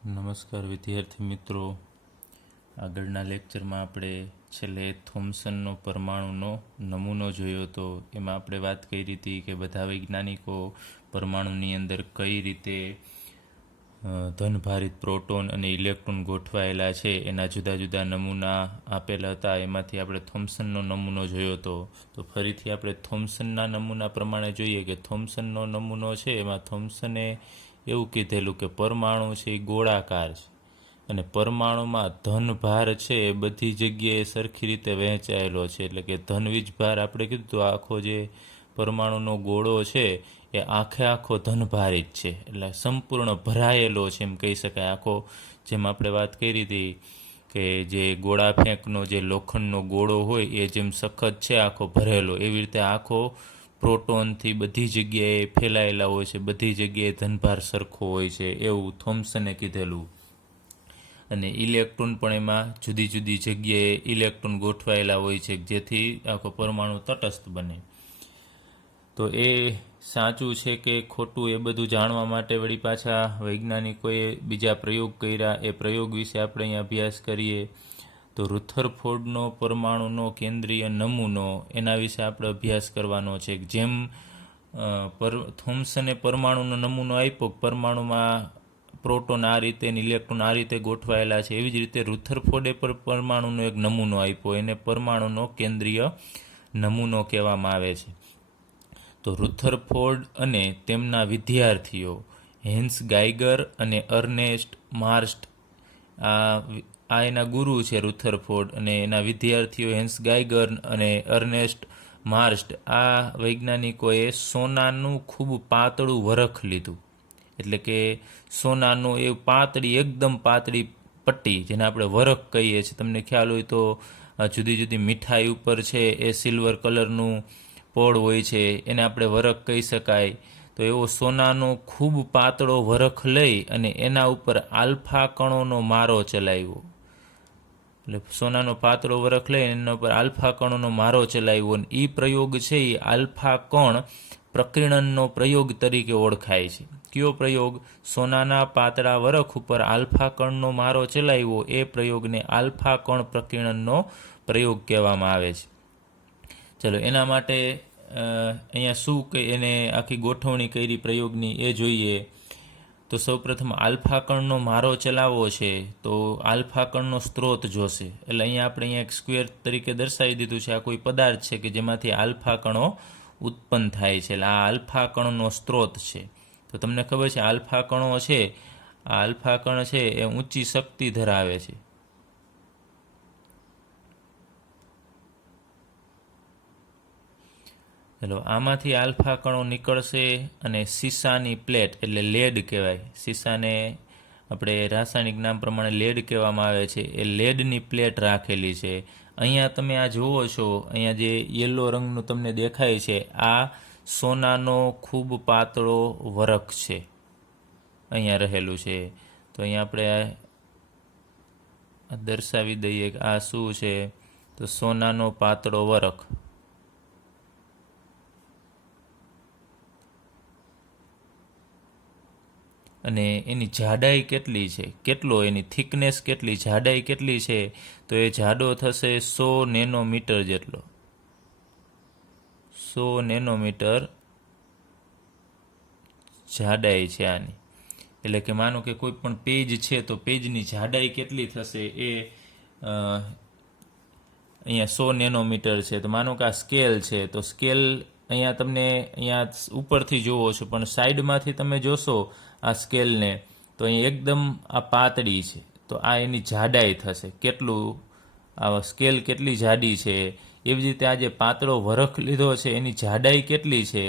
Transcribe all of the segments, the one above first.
નમસ્કાર વિદ્યાર્થી મિત્રો, આગળના લેક્ચરમાં આપણે છેલ્લે થોમ્સનનો પરમાણુનો નમૂનો જોયો હતો. એમાં આપણે વાત કરી હતી કે બધા વૈજ્ઞાનિકો પરમાણુની અંદર કઈ રીતે ધનભારિત પ્રોટોન અને ઇલેક્ટ્રોન ગોઠવાયેલા છે એના જુદા જુદા નમૂના આપેલા હતા. એમાંથી આપણે થોમ્સનનો નમૂનો જોયો હતો. તો ફરીથી આપણે થોમ્સનના નમૂના પ્રમાણે જોઈએ કે થોમ્સનનો નમૂનો છે એમાં થોમ્સને એવું કીધેલું કે પરમાણુ છે એ ગોળાકાર છે અને પરમાણુમાં ધનભાર છે એ બધી જગ્યાએ સરખી રીતે વહેંચાયેલો છે. એટલે કે ધનવીજ ભાર આપણે કીધું તો આખો જે પરમાણુનો ગોળો છે એ આખો ધનભારિત છે, એટલે સંપૂર્ણ ભરાયેલો છે એમ કહી શકાય. આખો જેમ આપણે વાત કરી હતી કે જે ગોળા ફેંકનો જે લોખંડનો ગોળો હોય એ જેમ સખત છે આખો ભરેલો, એવી રીતે આખો પ્રોટોનથી બધી જગ્યાએ ફેલાયેલા હોય છે, બધી જગ્યાએ ધનભાર સરખો હોય છે, એવું થોમ્સને કીધેલું. અને ઇલેક્ટ્રોન પણ એમાં જુદી જુદી જગ્યાએ ઇલેક્ટ્રોન ગોઠવાયેલા હોય છે જેથી આખો પરમાણુ તટસ્થ બને. તો એ સાચું છે કે ખોટું એ બધું જાણવા માટે વળી પાછા વૈજ્ઞાનિકોએ બીજા પ્રયોગ કર્યા. એ પ્રયોગ વિશે આપણે અહીંયા અભ્યાસ કરીએ. તો રુથરફોર્ડનો પરમાણુનો કેન્દ્રીય નમૂનો, એના વિશે આપણે અભ્યાસ કરવાનો છે. જેમ થોમ્સને પરમાણુનો નમૂનો આપ્યો, પરમાણુમાં પ્રોટોન આ રીતે અને ઇલેક્ટ્રોન આ રીતે ગોઠવાયેલા છે, એવી જ રીતે રુથરફોર્ડે પર પરમાણુનો એક નમૂનો આપ્યો, એને પરમાણુનો કેન્દ્રીય નમૂનો કહેવામાં આવે છે. તો રુથરફોર્ડ અને તેમના વિદ્યાર્થીઓ હેન્સ ગાઇગર અને અર્નેસ્ટ માર્સ્ટ, આ એના ગુરુ છે રુથરફોર્ડ, અને એના વિદ્યાર્થીઓ હેન્સ ગાઇગર અને અર્નેસ્ટ માર્સ્ટ, આ વૈજ્ઞાનિકોએ સોનાનું ખૂબ પાતળું વરખ લીધું. એટલે કે સોનાનું એ પાતળી, એકદમ પાતળી પટ્ટી, જેને આપણે વરખ કહીએ છીએ. તમને ખ્યાલ હોય તો જુદી જુદી મીઠાઈ ઉપર છે એ સિલ્વર કલરનું પોળ હોય છે, એને આપણે વરખ કહી શકાય. તો એવો સોનાનો ખૂબ પાતળો વરખ લઈ અને એના ઉપર આલ્ફા કણોનો મારો ચલાવ્યો. એટલે સોનાનો પાતળો વરખ લઈ એના ઉપર આલ્ફા કણોનો મારો ચલાવ્યો, અને એ પ્રયોગ છે એ આલ્ફા કણ પ્રકીર્ણનનો પ્રયોગ તરીકે ઓળખાય છે. કયો પ્રયોગ? સોનાના પાતળા વરખ ઉપર આલ્ફા કણનો મારો ચલાવ્યો, એ પ્રયોગને આલ્ફા કણ પ્રકીર્ણનનો પ્રયોગ કહેવામાં આવે છે. ચલો, એના માટે અહીંયા શું કે એને આખી ગોઠવણી કરી પ્રયોગની એ જોઈએ. તો સૌપ્રથમ આલ્ફા કણનો મારો ચલાવવો છે તો આલ્ફા કણનો સ્ત્રોત જોશે. એટલે આપણે અહીંયા એક સ્ક્વેર તરીકે દર્શાવી દીધું છે. આ કોઈ પદાર્થ છે કે જેમાંથી આલ્ફા કણો ઉત્પન્ન થાય છે, એટલે આ આલ્ફા કણનો સ્ત્રોત છે. તો તમને ખબર છે આલ્ફા કણો છે, આ આલ્ફા કણ છે એ ઊંચી શક્તિ ધરાવે છે. ચલો, આમાંથી આલ્ફા કણો નીકળશે અને સીસાની પ્લેટ, એટલે લેડ કહેવાય, સીસાને આપણે રાસાયણિક નામ પ્રમાણે લેડ કહેવામાં આવે છે, એ લેડની પ્લેટ રાખેલી છે. અહીંયા તમે આ જુઓ છો, અહીંયા જે યલો રંગનું તમને દેખાય છે, આ સોનાનો ખૂબ પાતળો વરખ છે, અહીંયા રહેલું છે. તો અહીંયા આપણે દર્શાવી દઈએ કે આ શું છે, તો સોનાનો પાતળો વરખ. અને એની જાડાઈ કેટલી છે, એની થિકનેસ કેટલી, જાડાઈ કેટલી છે, તો એ જાડો થશે 100 નેનોમીટર જેટલો. 100 નેનોમીટર જાડાઈ છે આની. એટલે કે માનો કે કોઈ પણ પેજ છે તો પેજની જાડાઈ કેટલી થશે એ અહીંયા 100 નેનોમીટર છે. તો માનો કે આ સ્કેલ છે, તો સ્કેલ અહીંયા તમને ઉપરથી જોવો છો, પણ સાઈડમાંથી તમે જોશો આ સ્કેલને તો અહીં એકદમ આ પાતળી છે. તો આ એની જાડાઈ થશે. કેટલું આ સ્કેલ કેટલી જાડી છે, એવી જ રીતે આ જે પાતળો વરખ લીધો છે એની જાડાઈ કેટલી છે,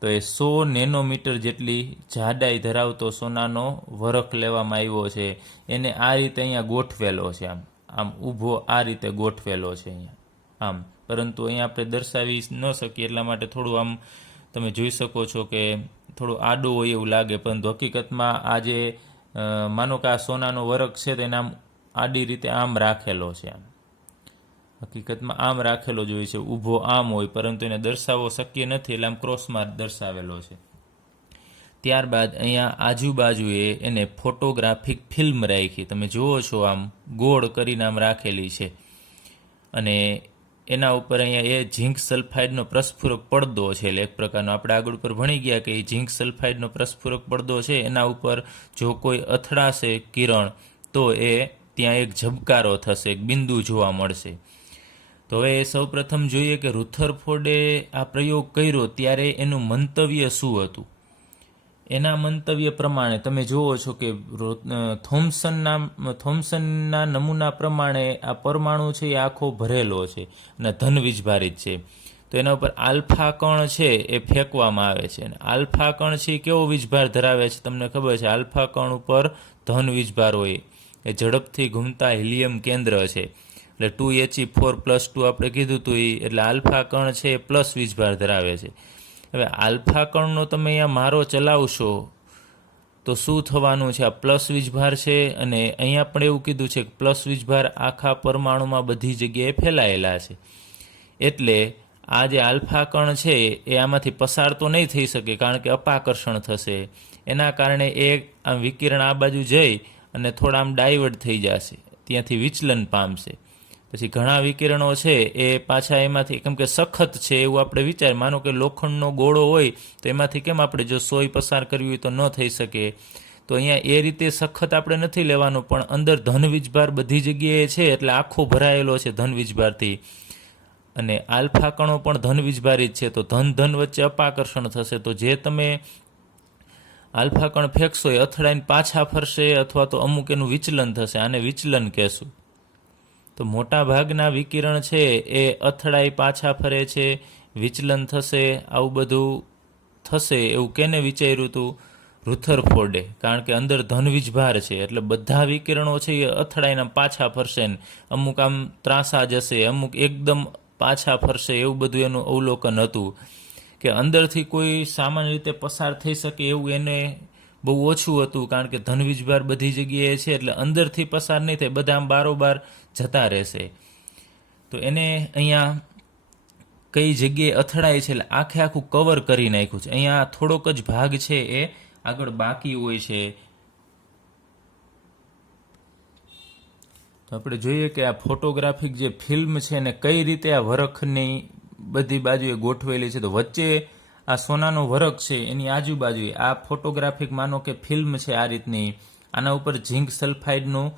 તો એ 100 નેનોમીટર જેટલી જાડાઈ ધરાવતો સોનાનો વરખ લેવામાં આવ્યો છે. એને આ રીતે અહીંયા ગોઠવેલો છે, આમ ઊભો આ રીતે ગોઠવેલો છે અહીંયા આમ. પરંતુ અહીંયા આપણે દર્શાવી ન શકીએ એટલા માટે થોડું આમ તમે જોઈ શકો છો કે થોડું આડું હોય એવું લાગે, પરંતુ હકીકતમાં આ જે માનો કે આ સોનાનો વરખ છે તેને આમ આડી રીતે આમ રાખેલો છે, હકીકતમાં આમ રાખેલો જ હોય છે, ઊભો આમ હોય, પરંતુ એને દર્શાવવો શક્ય નથી એટલે આમ ક્રોસમાં દર્શાવેલો છે. ત્યારબાદ અહીંયા આજુબાજુએ એને ફોટોગ્રાફિક ફિલ્મ રાખી, તમે જુઓ છો આમ ગોળ કરીને આમ રાખેલી છે, અને એના ઉપર અહીંયા એ ઝીંક સલ્ફાઇડનો પ્રસ્ફુરક પડદો છે. એટલે એક પ્રકારનો આપણે આગળ ઉપર ભણી ગયા કે એ ઝીંક સલ્ફાઇડનો પ્રસ્ફુરક પડદો છે, એના ઉપર જો કોઈ અથડાશે કિરણ તો એ ત્યાં એક ઝબકારો થશે, એક બિંદુ જોવા મળશે. તો હવે સૌપ્રથમ જોઈએ કે રુથરફોર્ડે આ પ્રયોગ કર્યો ત્યારે એનું મંતવ્ય શું હતું. એના મંતવ્ય પ્રમાણે તમે જુઓ છો કે થોમ્સનના નમૂના પ્રમાણે આ પરમાણુ છે એ આખો ભરેલો છે અને ધન વીજભારિત છે. તો એના ઉપર આલ્ફા કણ છે એ ફેંકવામાં આવે છે, અને આલ્ફા કણ છે એ કેવો વીજભાર ધરાવે છે તમને ખબર છે. આલ્ફા કણ ઉપર ધન વીજભાર હોય, એ ઝડપથી ઘૂમતા હિલિયમ કેન્દ્ર છે, એટલે 2He4+2 આપણે કીધું હતું એ, એટલે આલ્ફા કણ છે એ પ્લસ વીજભાર ધરાવે છે. હવે આલ્ફા કણનો તમે અહીંયા મારો ચલાવશો તો શું થવાનું છે, આ પ્લસ વીજભાર છે, અને અહીંયા પણ એવું કીધું છે કે પ્લસ વીજભાર આખા પરમાણુમાં બધી જગ્યાએ ફેલાયેલા છે. એટલે આ જે આલ્ફા કણ છે એ આમાંથી પસાર તો નહીં થઈ શકે, કારણ કે અપાકર્ષણ થશે. એના કારણે એ આમ વિકિરણ આ બાજુ જઈ અને થોડા આમ ડાયવર્ટ થઈ જશે, ત્યાંથી વિચલન પામશે. પછી ઘણા વિકિરણો છે એ પાછા એમાંથી, કેમ કે સખત છે એવું આપણે વિચાર, માનો કે લોખંડનો ગોળો હોય તો એમાંથી કેમ આપણે જો સોય પસાર કરવી હોય તો ન થઈ શકે. તો અહીંયા એ રીતે સખત આપણે નથી લેવાનું, પણ અંદર ધન વીજભાર બધી જગ્યાએ છે, એટલે આખો ભરાયેલો છે ધન વીજભારથી, અને આલ્ફા કણો પણ ધન વીજભારિત છે. તો ધન વચ્ચે અપાકર્ષણ થશે, તો જે તમે આલ્ફા કણ ફેંકશો એ અથડાઈને પાછા ફરશે, અથવા તો અમુક એનું વિચલન થશે, આને વિચલન કહેશું. તો મોટા ભાગના વિકિરણ છે એ અથડાઈ પાછા ફરે છે, વિચલન થશે, આવું બધું થશે એવું કેને વિચાર્યું હતું? રુથરફોર્ડે. કારણ કે અંદર ધન વીજભાર છે, એટલે બધા વિકિરણો છે એ અથડાઈને પાછા ફરશે, ને અમુક આમ ત્રાસા જશે, અમુક એકદમ પાછા ફરશે, એવું બધું એનું અવલોકન હતું. કે અંદરથી કોઈ સામાન્ય રીતે પસાર થઈ શકે એવું એને બહુ ઓછું હતું, કારણ કે ધન વીજભાર બધી જગ્યાએ છે, એટલે અંદરથી પસાર નહીં થાય, બધા આમ બારોબાર જતા રહેશે. તો એને અહીંયા કઈ જગ્યાએ અથડાય છે એટલે આખે આખું કવર કરી નાખ્યું છે. અહીંયા થોડોક જ ભાગ છે એ આગળ બાકી હોય છે. તો આપણે જોઈએ કે આ ફોટોગ્રાફિક જે ફિલ્મ છે એને કઈ રીતે આ વરખની બધી બાજુએ ગોઠવેલી છે. તો વચ્ચે આ સોનાનો વરખ છે એની આજુબાજુએ આ ફોટોગ્રાફિક માનો કે ફિલ્મ છે આ રીતની, આના ઉપર ઝીંક સલ્ફાઇડનું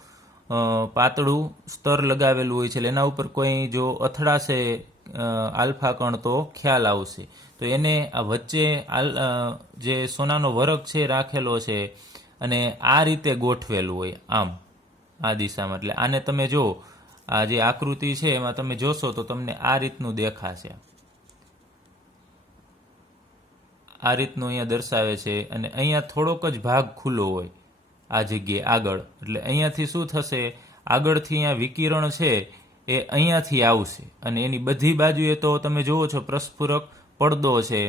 પાતળું સ્તર લગાવેલું હોય છે, એટલે એના ઉપર કોઈ જો અથડાશે આલ્ફા કણ તો ખ્યાલ આવશે. તો એને આ વચ્ચે જે સોનાનો વરખ છે રાખેલો છે, અને આ રીતે ગોઠવેલું હોય આમ આ દિશામાં. એટલે આને તમે જો આ જે આકૃતિ છે એમાં તમે જોશો તો તમને આ રીતનું દેખાશે, આ રીતનું અહીંયા દર્શાવે છે, અને અહીંયા થોડોક જ ભાગ ખુલ્લો હોય આ જગ્યાએ આગળ. એટલે અહીંયાથી શું થશે, આગળથી અહીંયા વિકિરણ છે એ અહીંયાથી આવશે, અને એની બધી બાજુએ તો તમે જુઓ છો પ્રસ્ફુરક પડદો છે.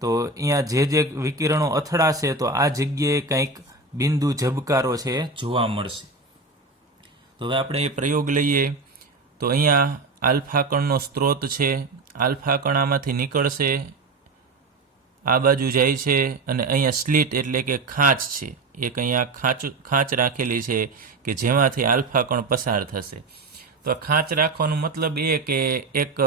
તો અહીંયા જે વિકિરણો અથડાશે તો આ જગ્યાએ કંઈક બિંદુ ઝબકારો છે જોવા મળશે. તો હવે આપણે એ પ્રયોગ લઈએ. તો અહીંયા આલ્ફા કણનો સ્ત્રોત છે, આલ્ફા કણ આમાંથી નીકળશે, આ બાજુ જાય છે, અને અહીંયા સ્લીટ એટલે કે ખાંચ છે, એક અહીંયા ખાંચ રાખેલી છે કે જેમાંથી આલ્ફા કણ પસાર થશે. તો આ ખાંચ રાખવાનો મતલબ એ કે એક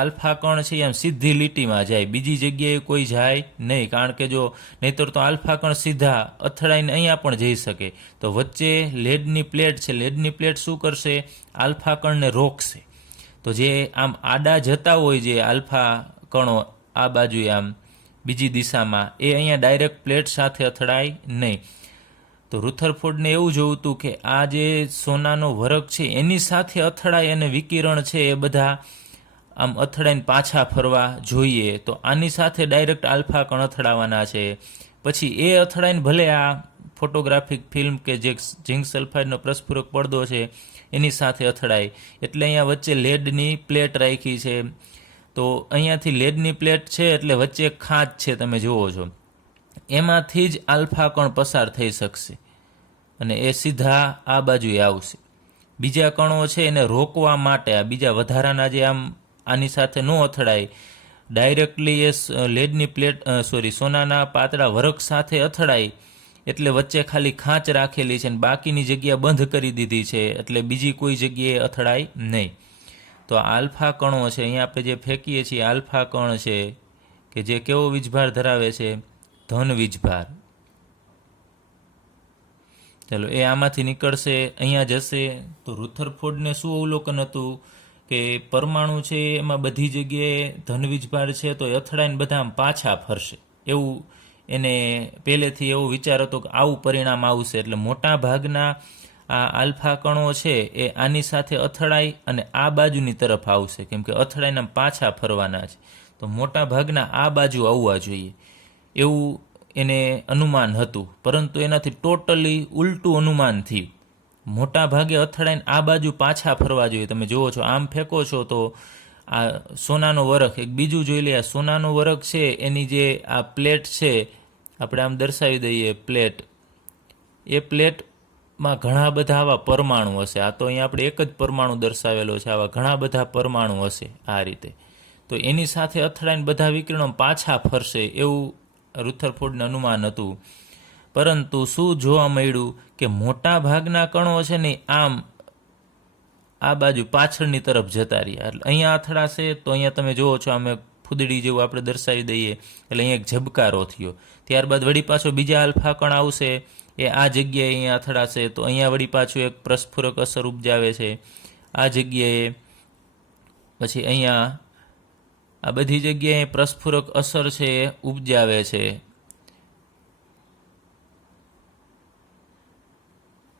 આલ્ફા કણ છે એમ સીધી લીટીમાં જાય, બીજી જગ્યાએ કોઈ જાય નહીં, કારણ કે જો નહીંતર તો આલ્ફા કણ સીધા અથડાઈને અહીંયા પણ જઈ શકે. તો વચ્ચે લેડની પ્લેટ છે, લેડની પ્લેટ શું કરશે, આલ્ફા કણને રોકશે. તો જે આમ આડા જતા હોય જે આલ્ફા કણો આ બાજુએ આમ બીજી દિશામાં, એ અહીંયા ડાયરેક્ટ પ્લેટ સાથે અથડાય નહીં. તો રુથરફોર્ડને એવું જોવું હતું કે આ જે સોનાનો વરખ છે એની સાથે અથડાય અને વિકિરણ છે એ બધા આમ અથડાઈને પાછા ફરવા જોઈએ. તો આની સાથે ડાયરેક્ટ આલ્ફા કણ અથડાવાના છે, પછી એ અથડાઈને ભલે આ ફોટોગ્રાફિક ફિલ્મ કે જે ઝીંક સલ્ફાઇડનો પ્રસ્ફુરક પડદો છે એની સાથે અથડાય. એટલે અહીંયા વચ્ચે લેડની પ્લેટ રાખી છે. તો અહીંયાથી લેડની પ્લેટ છે એટલે વચ્ચે ખાંચ છે તમે જુઓ છો, એમાંથી જ આલ્ફા કણ પસાર થઈ શકશે, અને એ સીધા આ બાજુએ આવશે. બીજા કણો છે એને રોકવા માટે, આ બીજા વધારાના જે આમ આની સાથે ન અથડાય ડાયરેક્ટલી એ લેડની પ્લેટ સોનાના પાતળા વરખ સાથે અથડાય એટલે વચ્ચે ખાલી ખાંચ રાખેલી છે અને બાકીની જગ્યા બંધ કરી દીધી છે, એટલે બીજી કોઈ જગ્યાએ અથડાય નહીં. તો આલ્ફા કણો છે, અહીંયા આપણે જે ફેંકીએ છીએ આલ્ફા કણ છે કે જે કેવો વીજભાર ધરાવે છે? ધન વીજભાર. ચાલો એ આમાંથી નીકળશે, અહીંયા જશે. તો રુથરફોર્ડને શું અવલોકન હતું કે પરમાણુ છે એમાં બધી જગ્યાએ ધન વીજભાર છે તો એ અથડાઈને બધા આમ પાછા ફરશે, એવું એને પહેલેથી એવો વિચાર હતો કે આવું પરિણામ આવશે. એટલે મોટા ભાગના આ આલ્ફા કણો છે એ આની સાથે અથડાય અને આ બાજુની તરફ આવશે, કેમ કે અથડાઈને આમ પાછા ફરવાના છે. તો મોટા ભાગના આ બાજુ આવવા જોઈએ એવું એને અનુમાન હતું, પરંતુ એનાથી ટોટલી ઉલટું અનુમાન થયું. મોટા ભાગે અથડાઈને આ બાજુ પાછા ફરવા જોઈએ. તમે જુઓ છો આમ ફેંકો છો તો આ સોનાનો વરખ, એક બીજું જોઈ લે, આ સોનાનો વરખ છે એની જે આ પ્લેટ છે, આપણે આમ દર્શાવી દઈએ પ્લેટ, એ પ્લેટમાં ઘણા બધા આવા પરમાણુ હશે. આ તો અહીંયા આપણે એક જ પરમાણુ દર્શાવેલો છે, આવા ઘણા બધા પરમાણુ હશે આ રીતે. તો એની સાથે અથડાઈને બધા વિકિરણો પાછા ફરશે એવું રુથરફોર્ડનું અનુમાન હતું. પરંતુ શું જોવા મળ્યું કે મોટા ભાગના કણો છે ને આમ આ બાજુ પાછળની તરફ જતા રહ્યા. એટલે અહીંયા અથડાશે તો અહીંયા તમે જુઓ છો આમ ફૂદડી જેવું આપણે દર્શાવી દઈએ, એટલે અહીંયા એક ઝબકારો થયો. ત્યારબાદ વળી પાછો બીજા આલ્ફા કણ આવશે, એ આ જગ્યાએ અહીંયા અથડાશે તો અહીંયા વળી પાછું એક પ્રસ્ફુરક અસર ઉપજાવે છે આ જગ્યાએ. પછી અહીંયા આ બધી જગ્યાએ પ્રસ્ફુરક અસર છે એ ઉપજાવે છે.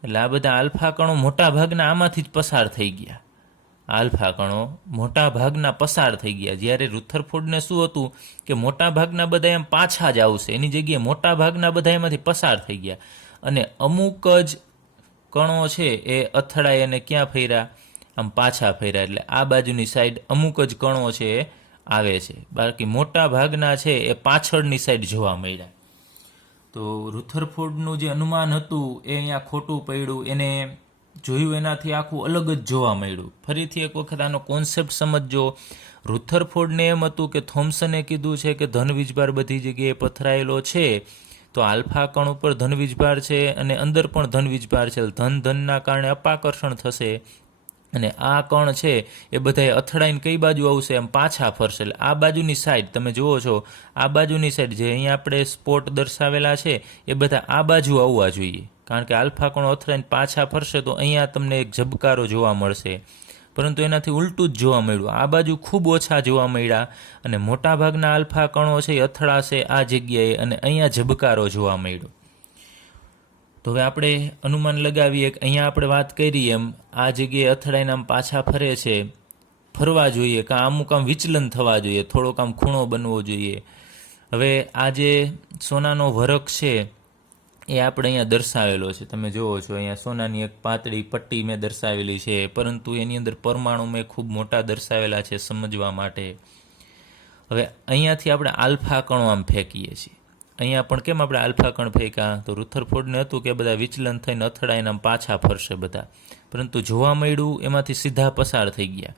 એટલે આ બધા આલ્ફા કણો મોટા ભાગના આમાંથી જ પસાર થઈ ગયા. આલ્ફા કણો મોટા ભાગના પસાર થઈ ગયા. જ્યારે રુથરફોર્ડને શું હતું કે મોટા ભાગના બધા એમ પાછા જ આવશે, એની જગ્યાએ મોટા ભાગના બધા એમાંથી પસાર થઈ ગયા અને અમુક જ કણો છે એ અથડાય અને ક્યાં ફર્યા? આમ પાછા ફર્યા. એટલે આ બાજુની સાઈડ અમુક જ કણો છે એ આવે છે, બાકી મોટા ભાગના છે એ પાછળની સાઈડ જોવા મળ્યા. તો રુથરફોર્ડનું જે અનુમાન હતું એ અહીંયા ખોટું પડ્યું, એને જોયું એનાથી આખું અલગ જ જોવા મળ્યું. ફરીથી એક વખત આનો કોન્સેપ્ટ સમજજો. રુથરફોર્ડને એમ હતું કે થોમ્સને કીધું છે કે ધન વીજભાર બધી જગ્યાએ પથરાયેલો છે, તો આલ્ફા કણ ઉપર ધન વીજભાર છે અને અંદર પણ ધન વીજભાર છે, ધનના કારણે અપાકર્ષણ થશે અને આ કણ છે એ બધાએ અથડાઈને કઈ બાજુ આવશે? એમ પાછા ફરશે. એટલે આ બાજુની સાઈડ તમે જુઓ છો, આ બાજુની સાઈડ જે અહીંયા આપણે સ્પોટ દર્શાવેલા છે એ બધા આ બાજુ આવવા જોઈએ, કારણ કે આલ્ફા કણો અથડાઈને પાછા ફરશે તો અહીંયા તમને એક ઝબકારો જોવા મળશે. પરંતુ એનાથી ઉલટું જ જોવા મળ્યું, આ બાજુ ખૂબ ઓછા જોવા મળ્યા અને મોટાભાગના આલ્ફા કણો છે એ અથડાશે આ જગ્યાએ અને અહીંયા ઝબકારો જોવા મળ્યો. તો હવે આપણે અનુમાન લગાવીએ કે અહીંયા આપણે વાત કરી એમ આ જગ્યાએ અથડાઈને આમ પાછા ફરે છે, ફરવા જોઈએ કે અમુક આમ વિચલન થવા જોઈએ, થોડોક આમ ખૂણો બનવો જોઈએ. હવે આ જે સોનાનો વરખ છે એ આપણે અહીંયા દર્શાવેલો છે, તમે જુઓ છો અહીંયા સોનાની એક પાતળી પટ્ટી મેં દર્શાવેલી છે, પરંતુ એની અંદર પરમાણુ મેં ખૂબ મોટા દર્શાવેલા છે સમજવા માટે. હવે અહીંયાથી આપણે આલ્ફા કણો આમ ફેંકીએ છીએ. અહીંયા પણ કેમ આપણે આલ્ફા કણ ફેંક્યા? તો રુથરફોર્ડને હતું કે બધા વિચલન થઈને અથડાઈને આમ પાછા ફરશે બધા, પરંતુ જોવા મળ્યું એમાંથી સીધા પસાર થઈ ગયા.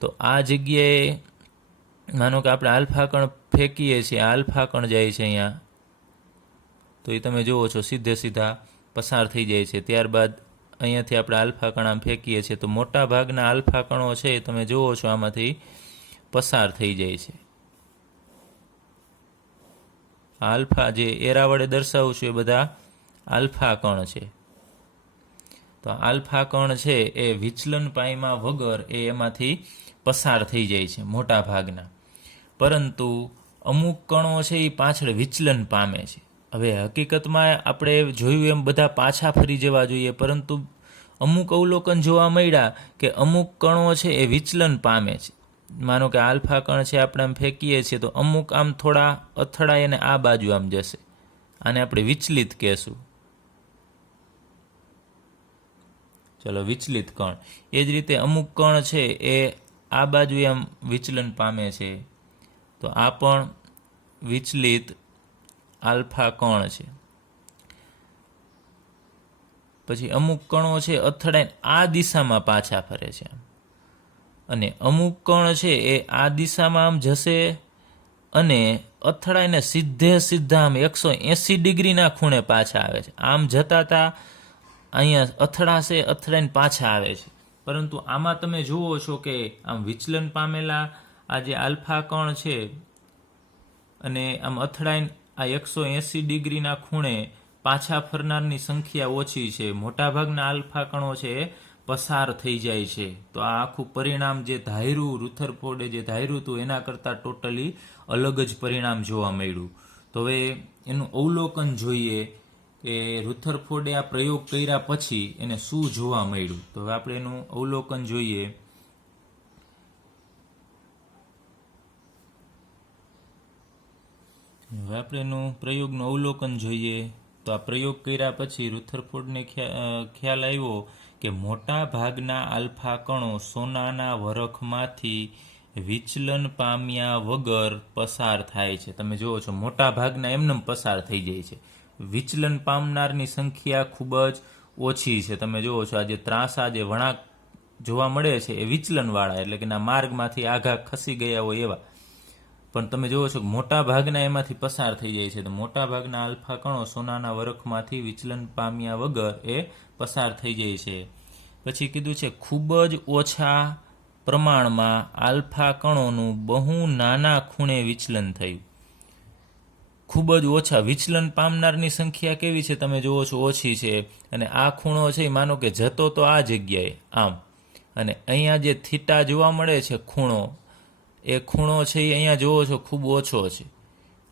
તો આ જગ્યાએ માનો કે આપણે આલ્ફા કણ ફેંકીએ છીએ, આલ્ફા કણ જાય છે અહીંયા, તો એ તમે જુઓ છો સીધે સીધા પસાર થઈ જાય છે. ત્યારબાદ અહીંયાથી આપણે આલ્ફા કણ આમ ફેંકીએ છીએ તો મોટા ભાગના આલ્ફા કણો છે તમે જુઓ છો આમાંથી પસાર થઈ જાય છે. આલ્ફા જે એરા વડે દર્શાવું છું એ બધા આલ્ફા કણ છે. તો આલ્ફા કણ છે એ વિચલન પાયમાં વગર એ એમાંથી પસાર થઈ જાય છે મોટા ભાગના, પરંતુ અમુક કણો છે એ પાછળ વિચલન પામે છે. હવે હકીકતમાં આપણે જોયું એમ બધા પાછા ફરી જવા જોઈએ, પરંતુ અમુક અવલોકન જોવા મળ્યા કે અમુક કણો છે એ વિચલન પામે છે. માનો કે આલ્ફા કણ છે આપણે આમ ફેંકીએ છીએ તો અમુક આમ થોડા અથડાય અને આ બાજુ આમ જશે, આને આપણે વિચલિત કહેશું. ચલો વિચલિત કણ. એ જ રીતે અમુક કણ છે એ આ બાજુ આમ વિચલન પામે છે, તો આ પણ વિચલિત આલ્ફા કણ છે. પછી અમુક કણો છે અથડાઈને આ દિશામાં પાછા ફરે છે, અને અમુક કણ છે એ આ દિશામાં આમ જશે અને અથડાઈને સીધા આમ 180 ડિગ્રીના ખૂણે પાછા આવે છે. આમ જતા હતા અહીંયા અથડાઈને પાછા આવે છે. પરંતુ આમાં તમે જુઓ છો કે આમ વિચલન પામેલા આ જે આલ્ફા કણ છે અને આમ અથડાઈને આ 180 ડિગ્રીના ખૂણે પાછા ફરનારની સંખ્યા ઓછી છે. મોટાભાગના આલ્ફા કણો છે એ પસાર થઈ જાય છે. તો આ આખું પરિણામ જે રુથરફોર્ડે જે ધાર્યું હતું એના કરતાં ટોટલી અલગ જ પરિણામ જોવા મળ્યું. તો હવે એનું અવલોકન જોઈએ કે રુથરફોર્ડે આ પ્રયોગ કર્યા પછી એને શું જોવા મળ્યું. તો હવે આપણે એનું અવલોકન જોઈએ. હવે આપણે એનું પ્રયોગનું અવલોકન જોઈએ. તો આ પ્રયોગ કર્યા પછી રુથરફોર્ડને ખ્યાલ આવ્યો કે મોટા ભાગના આલ્ફા કણો સોનાના વરખમાંથી વિચલન પામ્યા વગર પસાર થાય છે. તમે જુઓ છો મોટા ભાગના એમનેમ પસાર થઈ જાય છે. વિચલન પામનારની સંખ્યા ખૂબ જ ઓછી છે. તમે જુઓ છો આ જે ત્રાંસા જે વળાંક જોવા મળે છે એ વિચલનવાળા, એટલે કે ના માર્ગમાંથી આઘા ખસી ગયા હોય એવા. પણ તમે જુઓ છો મોટા ભાગના એમાંથી પસાર થઈ જાય છે. તો મોટા ભાગના આલ્ફા કણો સોનાના વરખમાંથી વિચલન પામ્યા વગર એ પસાર થઈ જાય છે. પછી કીધું છે ખૂબ જ ઓછા પ્રમાણમાં આલ્ફા કણોનું બહુ નાના ખૂણે વિચલન થયું. ખૂબ જ ઓછા વિચલન પામનારની સંખ્યા કેવી છે તમે જુઓ છો ઓછી છે. અને આ ખૂણો છે માનો કે જતો તો આ જગ્યાએ આમ, અને અહીંયા જે થીટા જોવા મળે છે ખૂણો, એ ખૂણો છે એ અહીંયા જોવો છો ખૂબ ઓછો છે.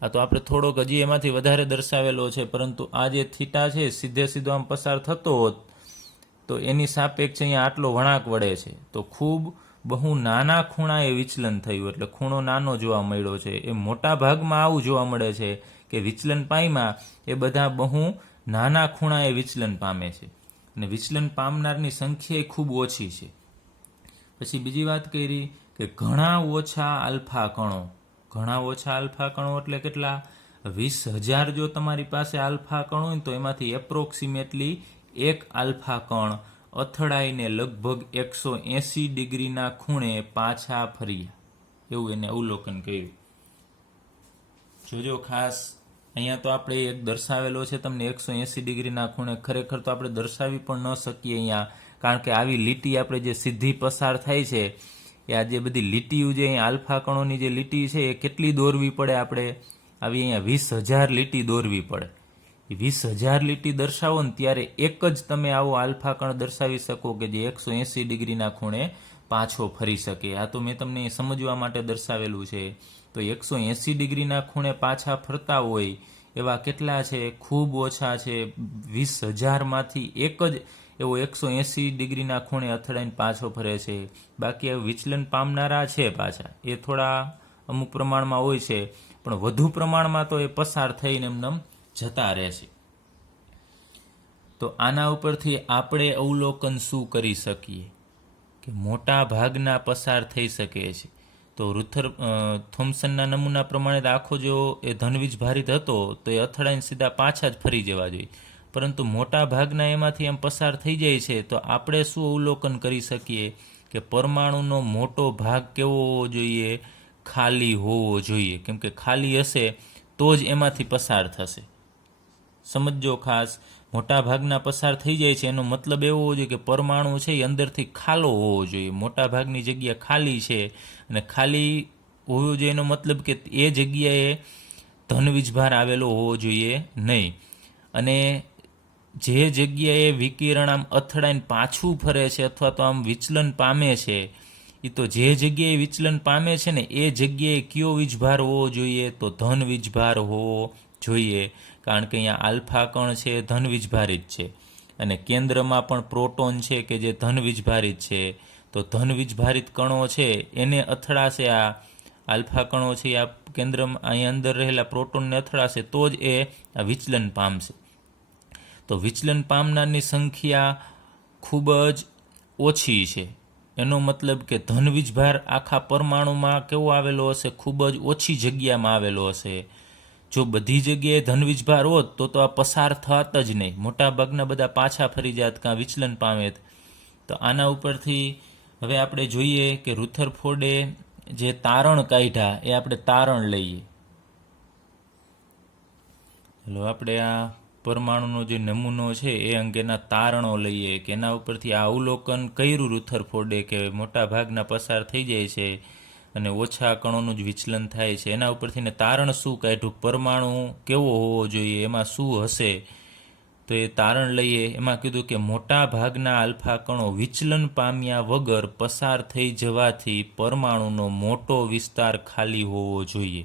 આ તો આપણે થોડોક હજી એમાંથી વધારે દર્શાવેલો છે, પરંતુ આ જે થીટા છે સીધો આમ પસાર થતો હોત તો એની સાપેક્ષે અહીંયા આટલો વળાંક વળે છે. તો ખૂબ બહુ નાના ખૂણાએ વિચલન થયું, એટલે ખૂણો નાનો જોવા મળ્યો છે. એ મોટા ભાગમાં આવું જોવા મળે છે કે વિચલન પામ્યા એ બધા બહુ નાના ખૂણાએ વિચલન પામે છે, અને વિચલન પામનારની સંખ્યા ખૂબ ઓછી છે. પછી બીજી વાત કરી કે ઘણા ઓછા આલ્ફા કણો એટલે કેટલા? 20,000 જો તમારી પાસે આલ્ફા કણ હોય તો એમાંથી એપ્રોક્સિમેટલી એક આલ્ફા કણ અથડાઈને લગભગ 180 ડિગ્રીના ખૂણે પાછા ફર્યા, એવું એને અવલોકન કર્યું. જોજો ખાસ અહીંયા તો આપણે એક દર્શાવેલો છે તમને 180 ડિગ્રીના ખૂણે. ખરેખર તો આપણે દર્શાવી પણ ન શકીએ અહીંયા, કારણ કે આવી લીટી આપણે જે સીધી પસાર થાય છે એ આ જે બધી લીટીઓ જે અહીંયા આલ્ફા કણોની જે લીટી છે એ કેટલી દોરવી પડે? આપણે આવી અહીંયા 20,000 લીટી દોરવી પડે. 20,000 લીટી દર્શાવો ને ત્યારે એક જ તમે આવો આલ્ફા કણ દર્શાવી શકો કે જે 180 ડિગ્રીના ખૂણે પાછો ફરી શકે. આ તો મેં તમને સમજવા માટે દર્શાવેલું છે. તો 180 ડિગ્રીના ખૂણે પાછા ફરતા હોય એવા કેટલા છે? ખૂબ ઓછા છે. 20,000માંથી એક જ એવો 180 ડિગ્રીના ખૂણે અથડાઈને પાછો ફરે છે. બાકી વિચલન પામનારા છે પાછા એ થોડા અમુક પ્રમાણમાં હોય છે, પણ વધુ પ્રમાણમાં તો એ પસાર થઈને એમને જતા રહે છે. તો આના ઉપરથી આપણે અવલોકન શું કરી શકીએ કે મોટા ભાગના પસાર થઈ શકે છે. તો થોમ્સનના નમૂના પ્રમાણે આખો જો એ ધનવીજ ભારિત હતો તો એ અથડાઈને સીધા પાછા જ ફરી જવા જોઈએ, પરંતુ મોટા ભાગના એમાંથી એમ પસાર થઈ જાય છે. તો આપણે શું અવલોકન કરી શકીએ કે પરમાણુનો મોટો ભાગ કેવો હોવો જોઈએ? ખાલી હોવો જોઈએ, કેમ કે ખાલી હશે તો જ એમાંથી પસાર થશે. સમજો ખાસ, મોટા ભાગના પસાર થઈ જાય છે એનો મતલબ એવો હોવો જોઈએ કે પરમાણુ છે એ અંદરથી ખાલો હોવો જોઈએ. મોટા ભાગની જગ્યા ખાલી છે અને ખાલી હોવો જોઈએ એનો મતલબ કે એ જગ્યાએ ધનવીજભાર આવેલો હોવો જોઈએ નહીં. અને જે જગ્યાએ વિકિરણ આમ અથડાઈને પાછું ફરે છે અથવા તો આમ વિચલન પામે છે, એ તો જે જગ્યાએ વિચલન પામે છે ને એ જગ્યાએ કયો વીજભાર હોવો જોઈએ? તો ધન વીજભાર હોવો જોઈએ, કારણ કે અહીંયા આલ્ફા કણ છે ધન વીજભારિત છે અને કેન્દ્રમાં પણ પ્રોટોન છે કે જે ધન વીજભારિત છે. તો ધન વીજભારિત કણો છે એને અથડાશે આ આલ્ફા કણો છે આ કેન્દ્રમાં અહીં અંદર રહેલા પ્રોટોનને અથડાશે તો જ એ આ વિચલન પામશે. તો વિચલન પામનારની સંખ્યા ખૂબ જ ઓછી છે. એનો મતલબ કે ધનવીજભાર આખા પરમાણુમાં કેવો આવેલો હશે? ખૂબ જ ઓછી જગ્યામાં આવેલો હશે. જો બધી જગ્યાએ ધનવીજભાર હોત તો આ પસાર થાત જ નહીં, મોટા ભાગના બધા પાછા ફરી જાત કાં વિચલન પામેત. તો આના ઉપરથી હવે આપણે જોઈએ કે રુથરફોર્ડે જે તારણ કાઢ્યા એ આપણે તારણ લઈએ. ચલો આપણે આ પરમાણુનો જે નમૂનો છે એ અંગેના તારણો લઈએ કે એના ઉપરથી આ અવલોકન કર્યું રુથરફોર્ડે કે મોટા ભાગના પસાર થઈ જાય છે અને ઓછા કણોનું જ વિચલન થાય છે. એના ઉપરથી ને તારણ શું કાઢ્યું, પરમાણુ કેવો હોવો જોઈએ, એમાં શું હશે, તો એ તારણ લઈએ. એમાં કીધું કે મોટા ભાગના આલ્ફા કણો વિચલન પામ્યા વગર પસાર થઈ જવાથી પરમાણુનો મોટો વિસ્તાર ખાલી હોવો જોઈએ.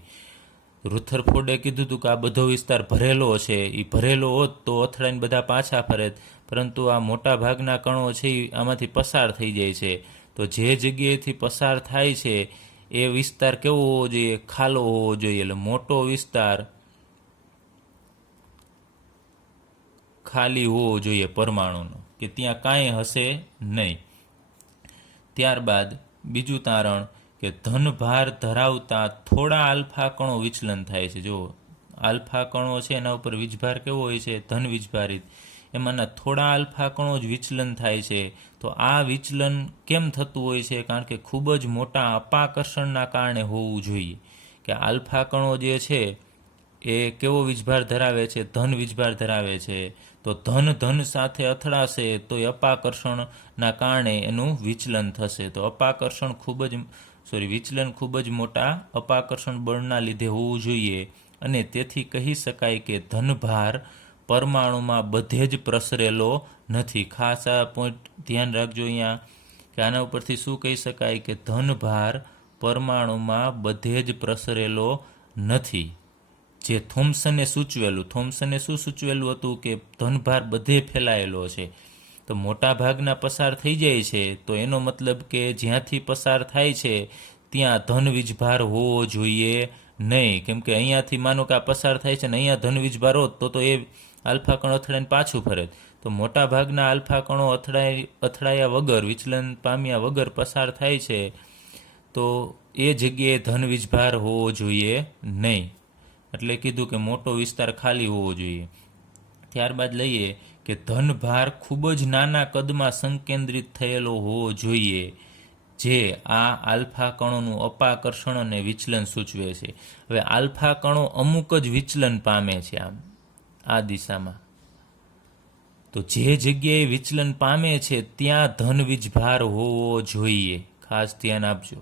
રુથરફોર્ડે કીધું હતું કે આ બધો વિસ્તાર ભરેલો છે, એ ભરેલો હોત તો અથડાઈને બધા પાછા ફરે, પરંતુ આ મોટા ભાગના કણો છે એ આમાંથી પસાર થઈ જાય છે. તો જે જગ્યાએથી પસાર થાય છે એ વિસ્તાર કેવો હોવો જોઈએ, ખાલો હોવો જોઈએ. એટલે મોટો વિસ્તાર ખાલી હોવો જોઈએ પરમાણુનો, કે ત્યાં કાંઈ હશે નહીં. ત્યારબાદ બીજું તારણ કે ધનભાર ધરાવતા થોડા આલ્ફા કણો વિચલન થાય છે. જો આલ્ફા કણો છે એના ઉપર વીજભાર કેવો હોય છે, ધન વીજભારિત, એમાંના થોડા આલ્ફા કણો જ વિચલન થાય છે. તો આ વિચલન કેમ થતું હોય છે, કારણ કે ખૂબ જ મોટા અપાકર્ષણના કારણે હોવું જોઈએ. કે આલ્ફા કણો જે છે એ કેવો વીજભાર ધરાવે છે, ધન વીજભાર ધરાવે છે. તો ધન સાથે અથડાશે તો એ અપાકર્ષણના કારણે એનું વિચલન થશે. તો વિચલન ખૂબ જ મોટા અપાકર્ષણ બળના લીધે હોવું જોઈએ. અને તેથી કહી શકાય કે ધનભાર પરમાણુમાં બધે જ પ્રસરેલો નથી. ખાસ આ પોઈન્ટ ધ્યાન રાખજો અહીંયા, કે આના ઉપરથી શું કહી શકાય કે ધનભાર પરમાણુમાં બધે જ પ્રસરેલો નથી. જે થોમ્સને શું સૂચવેલું હતું કે ધનભાર બધે ફેલાયેલો છે. તો મોટા ભાગના પસાર થઈ જાય છે તો એનો મતલબ કે જ્યાંથી પસાર થાય છે ત્યાં ધન વીજભાર હોવો જોઈએ નહીં. કેમ કે અહીંયાથી માનો કે આ પસાર થાય છે ને અહીંયા ધન વીજભાર હોત તો એ આલ્ફા કણો અથડાઈને પાછું ફરે. તો મોટા ભાગના આલ્ફા કણો અથડાયા વગર, વિચલન પામ્યા વગર પસાર થાય છે, તો એ જગ્યાએ ધન વીજભાર હોવો જોઈએ નહીં. એટલે કીધું કે મોટો વિસ્તાર ખાલી હોવો જોઈએ. ત્યારબાદ લઈએ કે ધનભાર ખૂબ જ નાના કદમાં સંકેન્દ્રિત થયેલો હોવો જોઈએ, જે આ આલ્ફા કણોનું અપાકર્ષણ અને વિચલન સૂચવે છે. હવે આલ્ફા કણો અમુક જ વિચલન પામે છે આ દિશામાં. તો જે જગ્યાએ વિચલન પામે છે ત્યાં ધન વીજભાર હોવો જોઈએ. ખાસ ધ્યાન આપજો.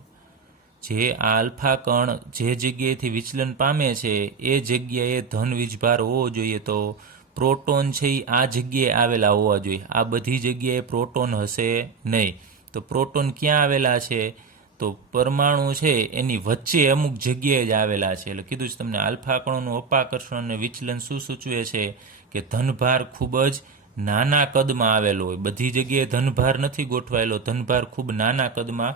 જે આ આલ્ફા કણ જે જગ્યાએથી વિચલન પામે છે એ જગ્યાએ ધન વીજભાર હોવો જોઈએ. તો પ્રોટોન છે એ આ જગ્યાએ આવેલા હોવા જોઈએ. આ બધી જગ્યાએ પ્રોટોન હશે નહીં. તો પ્રોટોન ક્યાં આવેલા છે, તો પરમાણુ છે એની વચ્ચે અમુક જગ્યાએ જ આવેલા છે. એટલે કીધું છે તમને, આલ્ફા કણોનું અપાકર્ષણ અને વિચલન શું સૂચવે છે કે ધનભાર ખૂબ જ નાના કદમાં આવેલો હોય. બધી જગ્યાએ ધનભાર નથી ગોઠવાયેલો, ધનભાર ખૂબ નાના કદમાં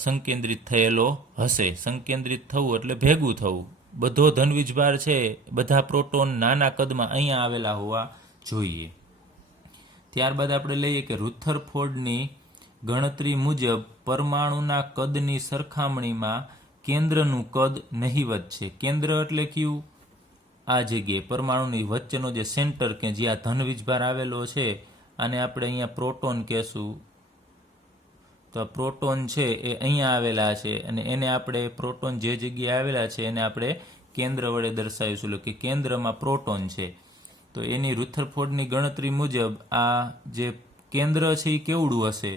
સંકેન્દ્રિત થયેલો હશે. સંકેન્દ્રિત થવું એટલે ભેગું થવું. બધો ધનવીજભાર છે, બધા પ્રોટોન નાના કદમાં અહીંયા આવેલા હોવા જોઈએ. ત્યારબાદ આપણે લઈએ કે રુથરફોર્ડની ગણતરી મુજબ પરમાણુના કદની સરખામણીમાં કેન્દ્રનું કદ નહિવત છે. કેન્દ્ર એટલે કયું, આ જગ્યાએ પરમાણુની વચ્ચેનો જે સેન્ટર કે જ્યાં ધનવીજભાર આવેલો છે, આને આપણે અહીંયા પ્રોટોન કહેશું. તો પ્રોટોન છે એ અહીંયા આવેલા છે અને એને આપણે પ્રોટોન જે જગ્યાએ આવેલા છે એને આપણે કેન્દ્ર વડે દર્શાવીશું, કે કેન્દ્રમાં પ્રોટોન છે. તો એની રુથરફોર્ડની ગણતરી મુજબ આ જે કેન્દ્ર છે એ કેવડું હશે.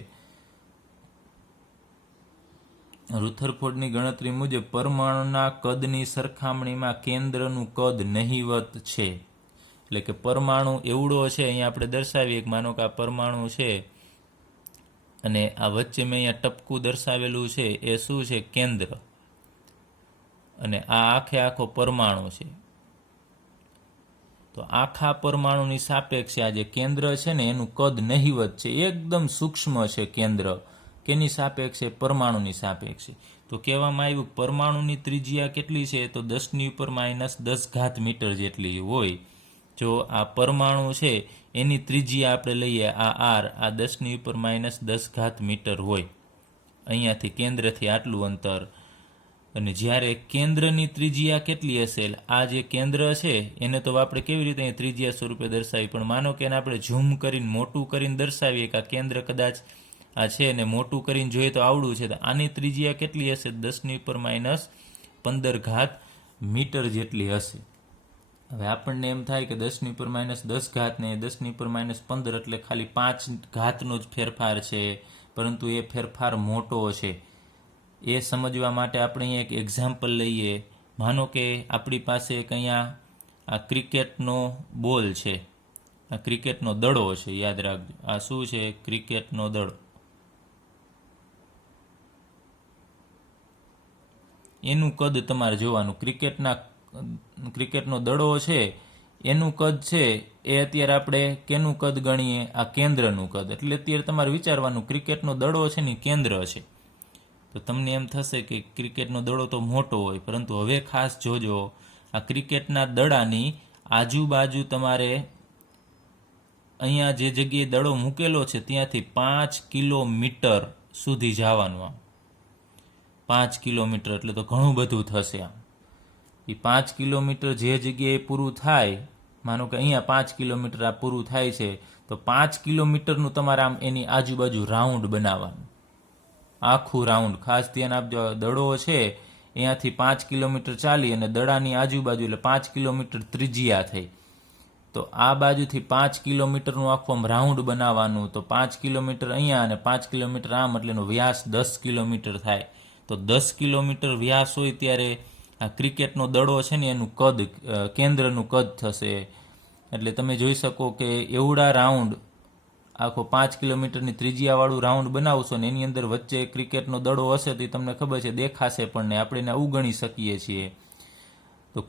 રુથરફોર્ડની ગણતરી મુજબ પરમાણુના કદની સરખામણીમાં કેન્દ્રનું કદ નહિવત છે. એટલે કે પરમાણુ એવડો છે, અહીંયા આપણે દર્શાવીએ કે માનો કે આ પરમાણુ છે અને આ વચ્ચે મેં અહીંયા ટપકું દર્શાવેલું છે એ શું છે, કેન્દ્ર, અને આ આખો પરમાણુ છે. તો આખા પરમાણુની સાપેક્ષે આ જે કેન્દ્ર છે ને એનું કદ નહિવત છે, એકદમ સૂક્ષ્મ છે કેન્દ્ર. કેની સાપેક્ષે? પરમાણુની સાપેક્ષે. તો કહેવામાં આવ્યું પરમાણુની ત્રિજ્યા કેટલી છે, તો 10⁻⁻10 મીટર જેટલી હોય. જો આ પરમાણુ છે એની ત્રિજ્યા આપણે લઈએ આ r, આ 10⁻⁻10 મીટર હોય અહીંયાથી કેન્દ્રથી આટલું અંતર. અને જ્યારે કેન્દ્રની ત્રિજ્યા કેટલી હશે, આ જે કેન્દ્ર છે એને તો આપણે કેવી રીતે ત્રિજ્યા સ્વરૂપે દર્શાવી, પણ માનો કે એને આપણે ઝૂમ કરીને મોટું કરીને દર્શાવીએ કે આ કેન્દ્ર કદાચ આ છે ને મોટું કરીને જોઈએ તો આવડું છે, તો આની ત્રિજ્યા કેટલી હશે? 10⁻15 ઘાત મીટર જેટલી હશે. હવે આપણને એમ થાય કે 10⁻10 ઘાત ને 10⁻15 એટલે ખાલી 5 ઘાતનો જ ફેરફાર છે, પરંતુ એ ફેરફાર મોટો છે. એ સમજવા માટે આપણે અહીંયા એક એક્ઝામ્પલ લઈએ. માનો કે આપણી પાસે એક અહીંયા આ ક્રિકેટનો બોલ છે, આ ક્રિકેટનો દડો છે, યાદ રાખજો. આ શું છે? ક્રિકેટનો દડો. એનું કદ તમારે જોવાનું. ક્રિકેટનો દડો છે એનું કદ છે એ અત્યારે આપણે કેનું કદ ગણીએ? આ કેન્દ્રનું કદ. એટલે અત્યારે તમારે વિચારવાનું ક્રિકેટનો દડો છે ને કેન્દ્ર છે, તો તમને એમ થશે કે ક્રિકેટનો દડો તો મોટો હોય, પરંતુ હવે ખાસ જોજો, આ ક્રિકેટના દડાની આજુબાજુ તમારે અહીંયા જે જગ્યાએ દડો મૂકેલો છે ત્યાંથી 5 કિલોમીટર સુધી જવાનું. આમ 5 કિલોમીટર એટલે તો ઘણું બધું થશે. આમ એ 5 કિલોમીટર જે જગ્યાએ પૂરું થાય, માનો કે અહીંયા 5 કિલોમીટર આ પૂરું થાય છે, તો 5 કિલોમીટરનું તમારે આમ એની આજુબાજુ રાઉન્ડ બનાવવાનું, આખું રાઉન્ડ. ખાસ ધ્યાન આપજો, દડો છે અહીંયાથી 5 કિલોમીટર ચાલી અને દડાની આજુબાજુ એટલે 5 કિલોમીટર ત્રિજ્યા થઈ, તો આ બાજુથી 5 કિલોમીટરનું આખું આમ રાઉન્ડ બનાવવાનું. તો 5 કિલોમીટર અહીંયા અને 5 કિલોમીટર આમ, એટલે એનો વ્યાસ 10 કિલોમીટર થાય. તો 10 કિલોમીટર વ્યાસ હોય ત્યારે આ ક્રિકેટનો દડો છે ને એનું કદ, કેન્દ્રનું કદ થશે. એટલે તમે જોઈ શકો કે એવડા રાઉન્ડ, આખો 5 કિલોમીટરની ત્રિજ્યાવાળું રાઉન્ડ બનાવશો ને એની અંદર વચ્ચે ક્રિકેટનો દડો હશે તો તમને ખબર છે દેખાશે પણ ને, આપણે એને અવગણી શકીએ છીએ. તો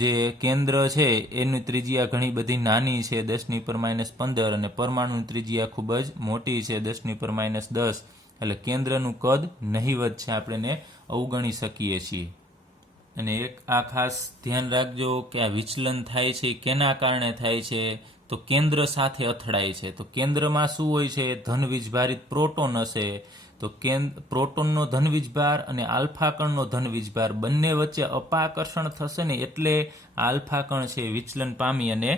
જે કેન્દ્ર છે એની ત્રિજ્યા ઘણી બધી નાની છે, 10⁻15, અને પરમાણુની ત્રિજ્યા ખૂબ જ મોટી છે, 10⁻10. એટલે કેન્દ્રનું કદ નહિવત છે, આપણે એને અવગણી શકીએ છીએ. અને એક આ ખાસ ધ્યાન રાખજો કે આ વિચલન થાય છે કેના કારણે થાય છે? તો કેન્દ્ર સાથે અથડાય છે. તો કેન્દ્રમાં શું હોય છે? ધન વીજભારિત પ્રોટોન હશે. તો પ્રોટોનનો ધન વીજભાર અને આલ્ફા કણનો ધન વીજભાર બંને વચ્ચે અપાકર્ષણ થશે ને, એટલે આલ્ફા કણ છે વિચલન પામી અને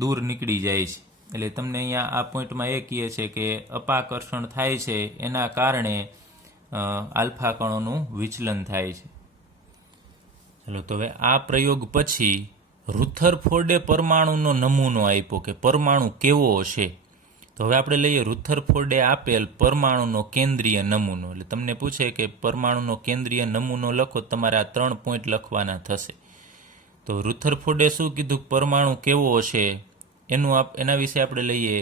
દૂર નીકળી જાય છે. એટલે તમને અહીંયા આ પોઈન્ટમાં એ કહે છે કે અપાકર્ષણ થાય છે એના કારણે આલ્ફા કણોનું વિચલન થાય છે. ચલો, તો હવે આ પ્રયોગ પછી રુથરફોર્ડે પરમાણુનો નમૂનો આપ્યો કે પરમાણુ કેવો છે. તો હવે આપણે લઈએ રુથરફોર્ડે આપેલ પરમાણુનો કેન્દ્રીય નમૂનો. એટલે તમને પૂછે કે પરમાણુનો કેન્દ્રીય નમૂનો લખો, તમારે આ 3 પોઈન્ટ લખવાના થશે. તો રુથરફોર્ડે શું કીધું? પરમાણુ કેવો છે એના વિશે આપણે લઈએ.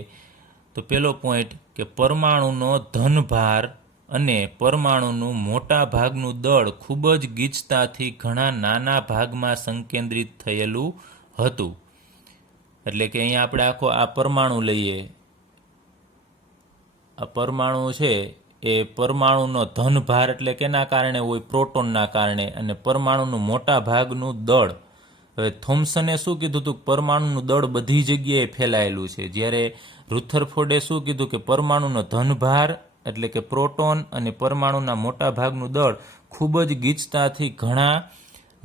તો પહેલો પોઈન્ટ કે પરમાણુનો ધનભાર અને પરમાણુનું મોટા ભાગનું દળ ખૂબ જ ગીચતાથી ઘણા નાના ભાગમાં સંકેન્દ્રિત થયેલું હતું. એટલે કે અહીંયા આપણે આખો આ પરમાણુ લઈએ, આ પરમાણુ છે એ પરમાણુનો ધનભાર એટલે કેના કારણે હોય? પ્રોટોનના કારણે. અને પરમાણુનું મોટા ભાગનું દળ, હવે થોમ્સને શું કીધું હતું? પરમાણુનું દળ બધી જગ્યાએ ફેલાયેલું છે. જ્યારે રુથરફોર્ડે શું કીધું કે પરમાણુનો ધનભાર એટલે કે પ્રોટોન અને પરમાણુના મોટા ભાગનું દળ ખૂબ જ ગીચતાથી ઘણા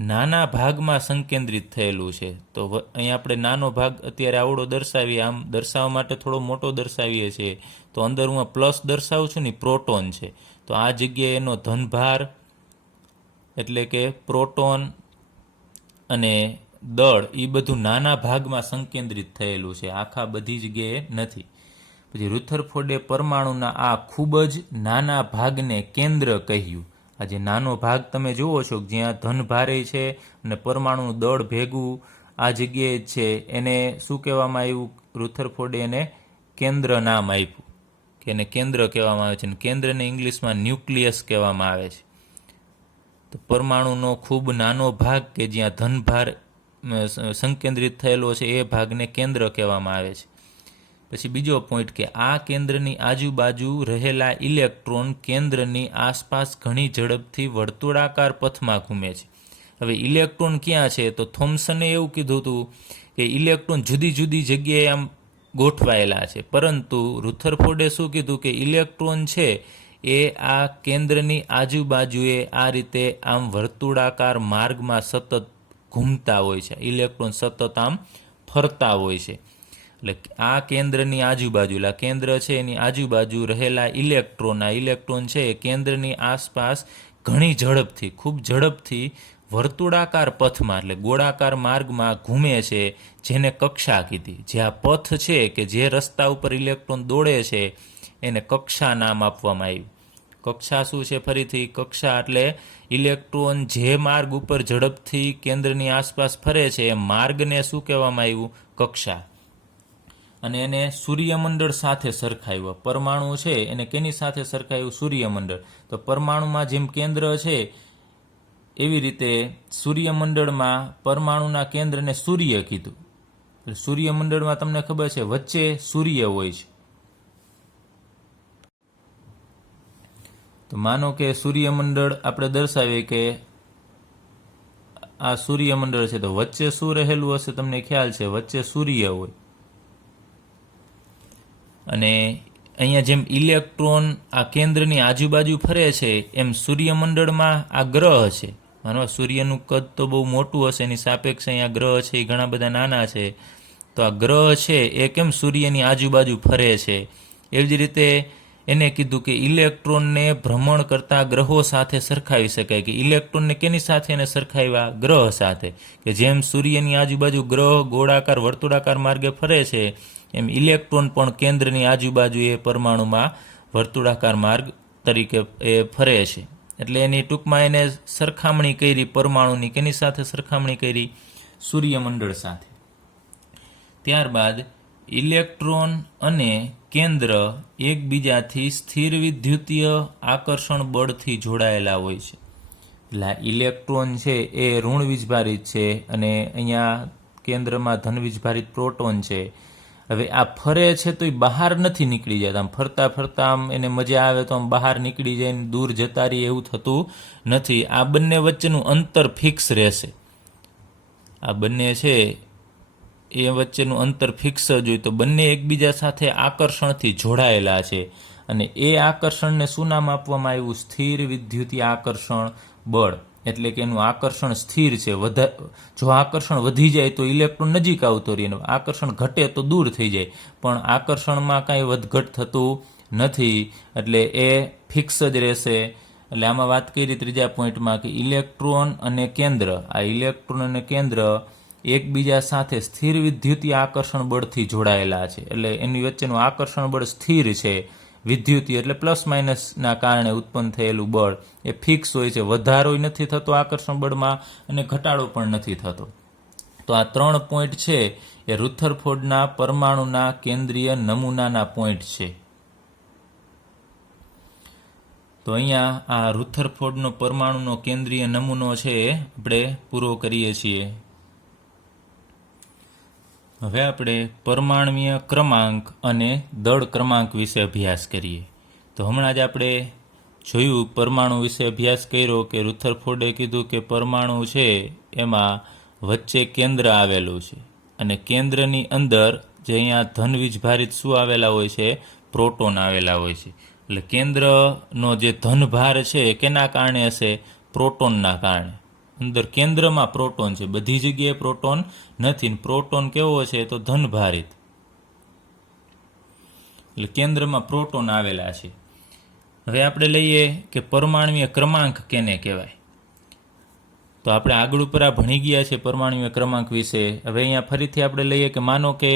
નાના ભાગમાં સંકેન્દ્રિત થયેલું છે. તો અહીં આપણે નાનો ભાગ અત્યારે આવડો દર્શાવીએ, આમ દર્શાવવા માટે થોડો મોટો દર્શાવીએ છીએ. તો અંદર હું પ્લસ દર્શાવું છું ને, પ્રોટોન છે. તો આ જગ્યાએ એનો ધનભાર એટલે કે પ્રોટોન અને દળ એ બધું નાના ભાગમાં સંકેન્દ્રિત થયેલું છે, આખા બધી જગ્યાએ નથી. પછી રુથરફોર્ડે પરમાણુના આ ખૂબ જ નાના ભાગને કેન્દ્ર કહ્યું. આ જે નાનો ભાગ તમે જુઓ છો જ્યાં ધનભારે છે અને પરમાણુનું દળ ભેગું આ જગ્યાએ જ છે, એને શું કહેવામાં આવ્યું? રુથરફોર્ડે એને કેન્દ્ર નામ આપ્યું કે એને કેન્દ્ર કહેવામાં આવે છે. અને કેન્દ્રને ઇંગ્લિશમાં ન્યુક્લિયસ કહેવામાં આવે છે. તો પરમાણુનો ખૂબ નાનો ભાગ કે જ્યાં ધનભાર સંકેન્દ્રિત થયેલો છે એ ભાગને કેન્દ્ર કહેવામાં આવે છે. પછી બીજો પોઈન્ટ કે આ કેન્દ્રની આજુબાજુ રહેલા ઇલેક્ટ્રોન કેન્દ્રની આસપાસ ઘણી ઝડપથી વર્તુળાકાર પથમાં ઘૂમે છે. હવે ઇલેક્ટ્રોન ક્યાં છે? તો થોમ્સને એવું કીધું હતું કે ઇલેક્ટ્રોન જુદી જુદી જગ્યાએ આમ ગોઠવાયેલા છે, પરંતુ રુથરફોર્ડે શું કીધું કે ઇલેક્ટ્રોન છે એ આ કેન્દ્રની આજુબાજુએ આ રીતે આમ વર્તુળાકાર માર્ગમાં સતત ઘૂમતા હોય છે. ઇલેક્ટ્રોન સતત આમ ફરતા હોય છે. એટલે આ કેન્દ્રની આજુબાજુ, એટલે કેન્દ્ર છે એની આજુબાજુ રહેલા ઇલેક્ટ્રોન છે એ કેન્દ્રની આસપાસ ઘણી ઝડપથી, ખૂબ ઝડપથી વર્તુળાકાર પથમાં એટલે ગોળાકાર માર્ગમાં ઘૂમે છે, જેને કક્ષા કીધી. જે આ પથ છે કે જે રસ્તા ઉપર ઇલેક્ટ્રોન દોડે છે એને કક્ષા નામ આપવામાં આવ્યું. કક્ષા શું છે? ફરીથી, કક્ષા એટલે ઇલેક્ટ્રોન જે માર્ગ ઉપર ઝડપથી કેન્દ્રની આસપાસ ફરે છે એ માર્ગને શું કહેવામાં આવ્યું? કક્ષા. અને એને સૂર્યમંડળ સાથે સરખાવ્યો. પરમાણુ છે એને કેની સાથે સરખાવ્યું? સૂર્યમંડળ. તો પરમાણુમાં જેમ કેન્દ્ર છે એવી રીતે સૂર્યમંડળમાં પરમાણુના કેન્દ્રને સૂર્ય કીધું. સૂર્યમંડળમાં તમને ખબર છે વચ્ચે સૂર્ય હોય છે. તો માનો કે સૂર્યમંડળ આપણે દર્શાવીએ કે આ સૂર્યમંડળ છે, તો વચ્ચે શું રહેલું હશે? તમને ખ્યાલ છે વચ્ચે સૂર્ય હોય. અને અહીંયા જેમ ઇલેક્ટ્રોન આ કેન્દ્રની આજુબાજુ ફરે છે એમ સૂર્યમંડળમાં આ ગ્રહ છે. માનો સૂર્યનું કદ તો બહુ મોટું હશે, એની સાપેક્ષે અહીંયા ગ્રહ છે એ ઘણા બધા નાના છે. તો આ ગ્રહ છે એ કેમ સૂર્યની આજુબાજુ ફરે છે? એવી જ રીતે એને કીધું કે ઇલેક્ટ્રોનને ભ્રમણ કરતા ગ્રહો સાથે સરખાવી શકાય. કે ઇલેક્ટ્રોનને કેની સાથે એને સરખાવ્યા? ગ્રહ સાથે. કે જેમ સૂર્યની આજુબાજુ ગ્રહ ગોળાકાર વર્તુળાકાર માર્ગે ફરે છે એમ ઇલેક્ટ્રોન પણ કેન્દ્રની આજુબાજુ એ પરમાણુમાં વર્તુળાકાર માર્ગ તરીકે એ ફરે છે. એટલે એની ટૂંકમાં એને સરખામણી કરી પરમાણુની. કેની સાથે સરખામણી કરી? સૂર્યમંડળ સાથે. ત્યારબાદ ઇલેક્ટ્રોન અને કેન્દ્ર એકબીજાથી સ્થિર વિદ્યુતીય આકર્ષણ બળથી જોડાયેલા હોય છે. એટલે ઇલેક્ટ્રોન છે એ ઋણ વીજભારિત છે અને અહીંયા કેન્દ્રમાં ધન વીજભારિત પ્રોટોન છે. હવે આ ફરે છે તો એ બહાર નથી નીકળી જતા. આમ ફરતા ફરતા આમ એને મજા આવે તો આમ બહાર નીકળી જાય ને દૂર જતા રહી એવું થતું નથી. આ બંને વચ્ચેનું અંતર ફિક્સ રહેશે. આ બંને છે એ વચ્ચેનું અંતર ફિક્સ જ હોય. તો બંને એકબીજા સાથે આકર્ષણથી જોડાયેલા છે અને એ આકર્ષણને શું નામ આપવામાં આવ્યું? સ્થિર વિદ્યુતીય આકર્ષણ બળ. એટલે કે એનું આકર્ષણ સ્થિર છે. જો આકર્ષણ વધી જાય તો ઇલેક્ટ્રોન નજીક આવતો રહે, આકર્ષણ ઘટે તો દૂર થઈ જાય, પણ આકર્ષણમાં કાંઈ વધઘટ થતું નથી. એટલે એ ફિક્સ જ રહેશે. એટલે આમાં વાત કરી ત્રીજા પોઈન્ટમાં કે ઇલેક્ટ્રોન અને કેન્દ્ર, આ ઇલેક્ટ્રોન અને કેન્દ્ર એકબીજા સાથે સ્થિર વિદ્યુતીય આકર્ષણ બળથી જોડાયેલા છે. એટલે એની વચ્ચેનું આકર્ષણ બળ સ્થિર છે. વિદ્યુતીય એટલે પ્લસ માઇનસના કારણે ઉત્પન્ન થયેલું બળ એ ફિક્સ હોય છે. વધારો નથી થતો આકર્ષણ બળમાં અને ઘટાડો પણ નથી થતો. તો આ 3 પોઈન્ટ છે એ રુથરફોર્ડના પરમાણુના કેન્દ્રીય નમૂનાના પોઈન્ટ છે. તો અહીંયા આ રુથરફોર્ડનો પરમાણુનો કેન્દ્રીય નમૂનો છે એ આપણે પૂરો કરીએ છીએ. હવે આપણે પરમાણ્વીય ક્રમાંક અને દળ ક્રમાંક વિશે અભ્યાસ કરીએ. તો હમણાં જ આપણે જોયું, પરમાણુ વિશે અભ્યાસ કર્યો કે રુથરફોર્ડે કીધું કે પરમાણુ છે એમાં વચ્ચે કેન્દ્ર આવેલું છે અને કેન્દ્રની અંદર જે અહીંયા ધન વીજભારિત શું આવેલા હોય છે? પ્રોટોન આવેલા હોય છે. એટલે કેન્દ્રનો જે ધનભાર છે કેના કારણે હશે? પ્રોટોનના કારણે. અંદર કેન્દ્રમાં પ્રોટોન છે, બધી જગ્યાએ પ્રોટોન નથી. પ્રોટોન કેવો છે? તો ધનભારિત. એટલે કેન્દ્રમાં પ્રોટોન આવેલા છે. હવે આપણે લઈએ કે પરમાણ્વીય ક્રમાંક કેને કહેવાય. તો આપણે આગળ ઉપર આ ભણી ગયા છે પરમાણ્વીય ક્રમાંક વિશે. હવે અહીંયા ફરીથી આપણે લઈએ કે માનો કે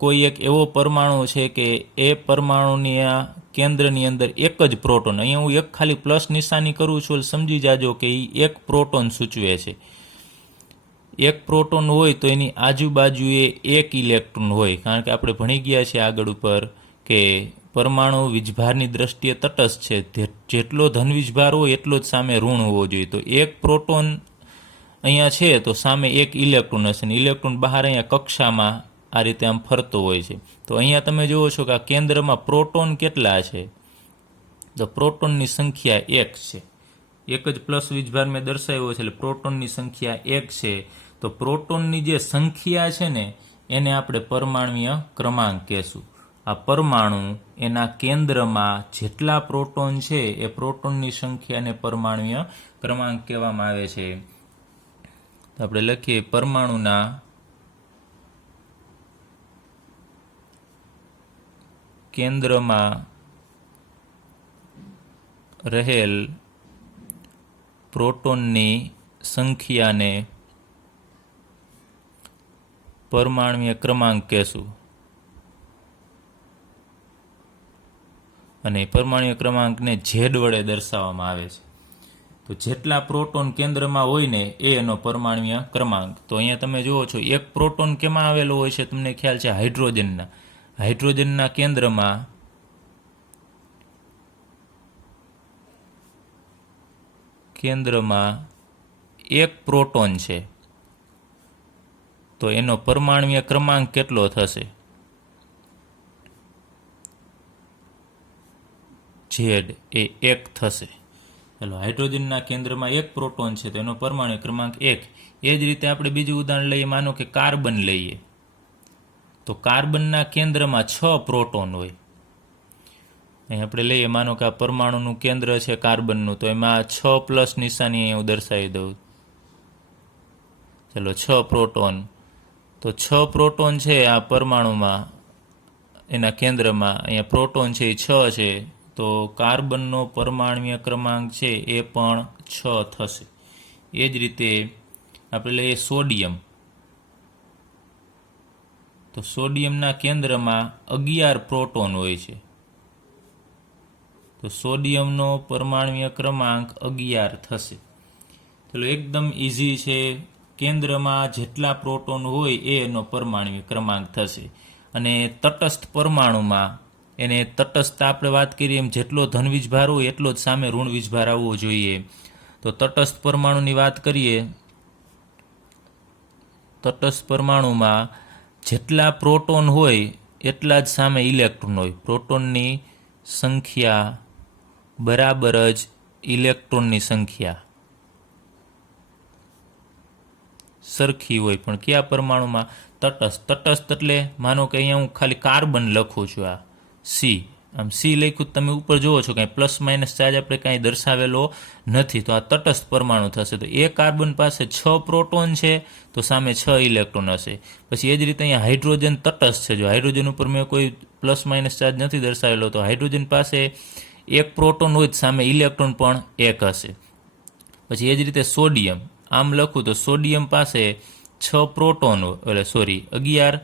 કોઈ એક એવો પરમાણુ છે કે એ પરમાણુની આ કેન્દ્રની અંદર એક જ પ્રોટોન, અહીંયા હું એક ખાલી પ્લસ નિશાની કરું છું, સમજી જાજો કે એ એક પ્રોટોન સૂચવે છે. એક પ્રોટોન હોય તો એની આજુબાજુએ એક ઇલેક્ટ્રોન હોય. કારણ કે આપણે ભણી ગયા છે આગળ ઉપર કે પરમાણુ વીજભારની દ્રષ્ટિએ તટસ્થ છે. જેટલો ધન વીજભાર હોય એટલો જ સામે ઋણ હોવો જોઈએ. તો એક પ્રોટોન અહીંયા છે તો સામે એક ઇલેક્ટ્રોન હશે ને ઇલેક્ટ્રોન બહાર અહીંયા કક્ષામાં આ રીતે આમ ફરતો હોય છે. તો અહીંયા તમે જુઓ છો કે આ કેન્દ્રમાં પ્રોટોન કેટલા છે? તો પ્રોટોનની સંખ્યા 1 છે. એક જ પ્લસ વીજભાર મેં દર્શાવ્યો છે એટલે પ્રોટોનની સંખ્યા 1 છે. તો પ્રોટોનની જે સંખ્યા છે ને એને આપણે પરમાણ્વીય ક્રમાંક કહેશું. આ પરમાણુ એના કેન્દ્રમાં જેટલા પ્રોટોન છે એ પ્રોટોનની સંખ્યાને પરમાણ્વીય ક્રમાંક કહેવામાં આવે છે. તો આપણે લખીએ પરમાણુના કેન્દ્રમાં રહેલ પ્રોટોનની સંખ્યાને પરમાણ્વીય ક્રમાંક કહેશું. અને પરમાણ્વીય ક્રમાંકને ઝેડ વડે દર્શાવવામાં આવે છે. તો જેટલા પ્રોટોન કેન્દ્રમાં હોય ને એ એનો પરમાણ્વીય ક્રમાંક. તો અહીંયા તમે જુઓ છો એક પ્રોટોન કેમાં આવેલો હોય છે, તમને ખ્યાલ છે હાઇડ્રોજનના કેન્દ્રમાં એક પ્રોટોન છે. તો એનો પરમાણ્વીય ક્રમાંક કેટલો થશે? ઝેડ એ 1 થશે. ચાલો, હાઇડ્રોજનના કેન્દ્રમાં એક પ્રોટોન છે તો એનો પરમાણ્વીય ક્રમાંક 1. એ જ રીતે આપણે બીજું ઉદાહરણ લઈએ, માનો કે કાર્બન લઈએ. તો કાર્બનના કેન્દ્રમાં 6 પ્રોટોન હોય. અહીં આપણે લઈએ, માનો કે આ પરમાણુનું કેન્દ્ર છે કાર્બનનું, તો એમાં 6+ નિશાની હું દર્શાવી દઉં. ચલો, 6 પ્રોટોન. તો 6 પ્રોટોન છે આ પરમાણુમાં, એના કેન્દ્રમાં. અહીંયા પ્રોટોન છે એ 6 છે, તો કાર્બનનો પરમાણ્વીય ક્રમાંક છે એ પણ 6 થશે. એ જ રીતે આપણે લઈએ સોડિયમ. તો સોડિયમના કેન્દ્રમાં 11 પ્રોટોન હોય છે. તો સોડિયમનો પરમાણ્વીય ક્રમાંક 11 થશે. ચલો, એકદમ ઇઝી છે. કેન્દ્રમાં જેટલા પ્રોટોન હોય એ એનો પરમાણ્વીય ક્રમાંક થશે. અને તટસ્થ પરમાણુમાં એને તટસ્થતા આપણે વાત કરીએ એમ જેટલો ધન વીજભાર હોય એટલો જ સામે ઋણ વીજભાર આવવો જોઈએ. તો તટસ્થ પરમાણુની વાત કરીએ, તટસ્થ પરમાણુમાં જેટલા પ્રોટોન હોય એટલા જ સામે ઇલેક્ટ્રોન હોય. પ્રોટોનની સંખ્યા બરાબર જ ઇલેક્ટ્રોનની સંખ્યા સરખી હોય. પણ કયા પરમાણુમાં? તટસ્થ. તટસ્થ એટલે માનો કે અહીંયા હું ખાલી કાર્બન લખું છું, આ સી. આમ સી લખ્યું, તમે ઉપર જુઓ છો કાંઈ પ્લસ માઇનસ ચાર્જ આપણે કાંઈ દર્શાવેલો નથી. તો આ તટસ્થ પરમાણુ થશે. તો એ કાર્બન પાસે 6 પ્રોટોન છે તો સામે 6 ઇલેક્ટ્રોન હશે. પછી એ જ રીતે અહીંયા હાઇડ્રોજન તટસ્થ છે. જો હાઇડ્રોજન ઉપર મેં કોઈ પ્લસ માઇનસ ચાર્જ નથી દર્શાવેલો, તો હાઇડ્રોજન પાસે 1 પ્રોટોન હોય તો સામે ઇલેક્ટ્રોન પણ 1 હશે. પછી એ જ રીતે સોડિયમ. આમ લખું તો સોડિયમ પાસે 6 પ્રોટોન, 11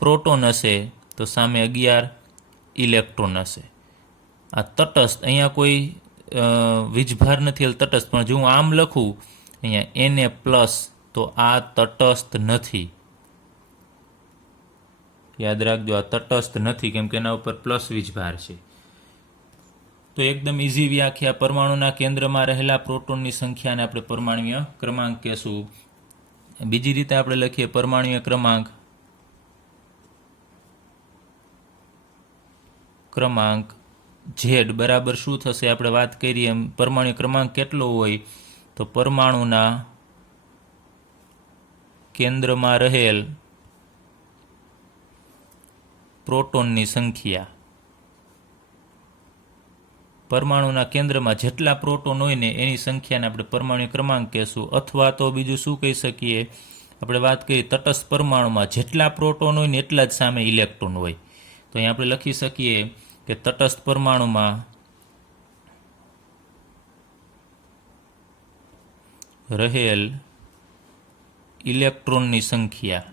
પ્રોટોન હશે તો સામે 11 ઇલેક્ટ્રોન હશે. આ તટસ્થ, અહીંયા કોઈ વીજભાર નથી એટલે તટસ્થ. પણ જો હું આમ લખું અહીંયા Na+, તો આ તટસ્થ નથી. યાદ રાખજો, આ તટસ્થ નથી, કેમ કે એના ઉપર પ્લસ વીજભાર છે. તો એકદમ ઇઝી વ્યાખ્યા. પરમાણુના કેન્દ્રમાં રહેલા પ્રોટોનની સંખ્યાને આપણે પરમાણ્વીય ક્રમાંક કહેશું. બીજી રીતે આપણે લખીએ પરમાણ્વીય ક્રમાંક ઝેડ બરાબર શું થશે? આપણે વાત કરીએ એમ પરમાણ્વીય ક્રમાંક કેટલો હોય? તો પરમાણુના કેન્દ્રમાં રહેલ પ્રોટોનની સંખ્યા. પરમાણુના કેન્દ્રમાં જેટલા પ્રોટોન હોય ને એની સંખ્યાને આપણે પરમાણ્વીય ક્રમાંક કહેશું. અથવા તો બીજું શું કહી શકીએ? આપણે વાત કરીએ તટસ્થ પરમાણુમાં જેટલા પ્રોટોન હોય ને એટલા જ સામે ઇલેક્ટ્રોન હોય. તો અહીં આપણે લખી શકીએ કે તટસ્થ પરમાણુમાં રહેલ ઇલેક્ટ્રોનની સંખ્યા.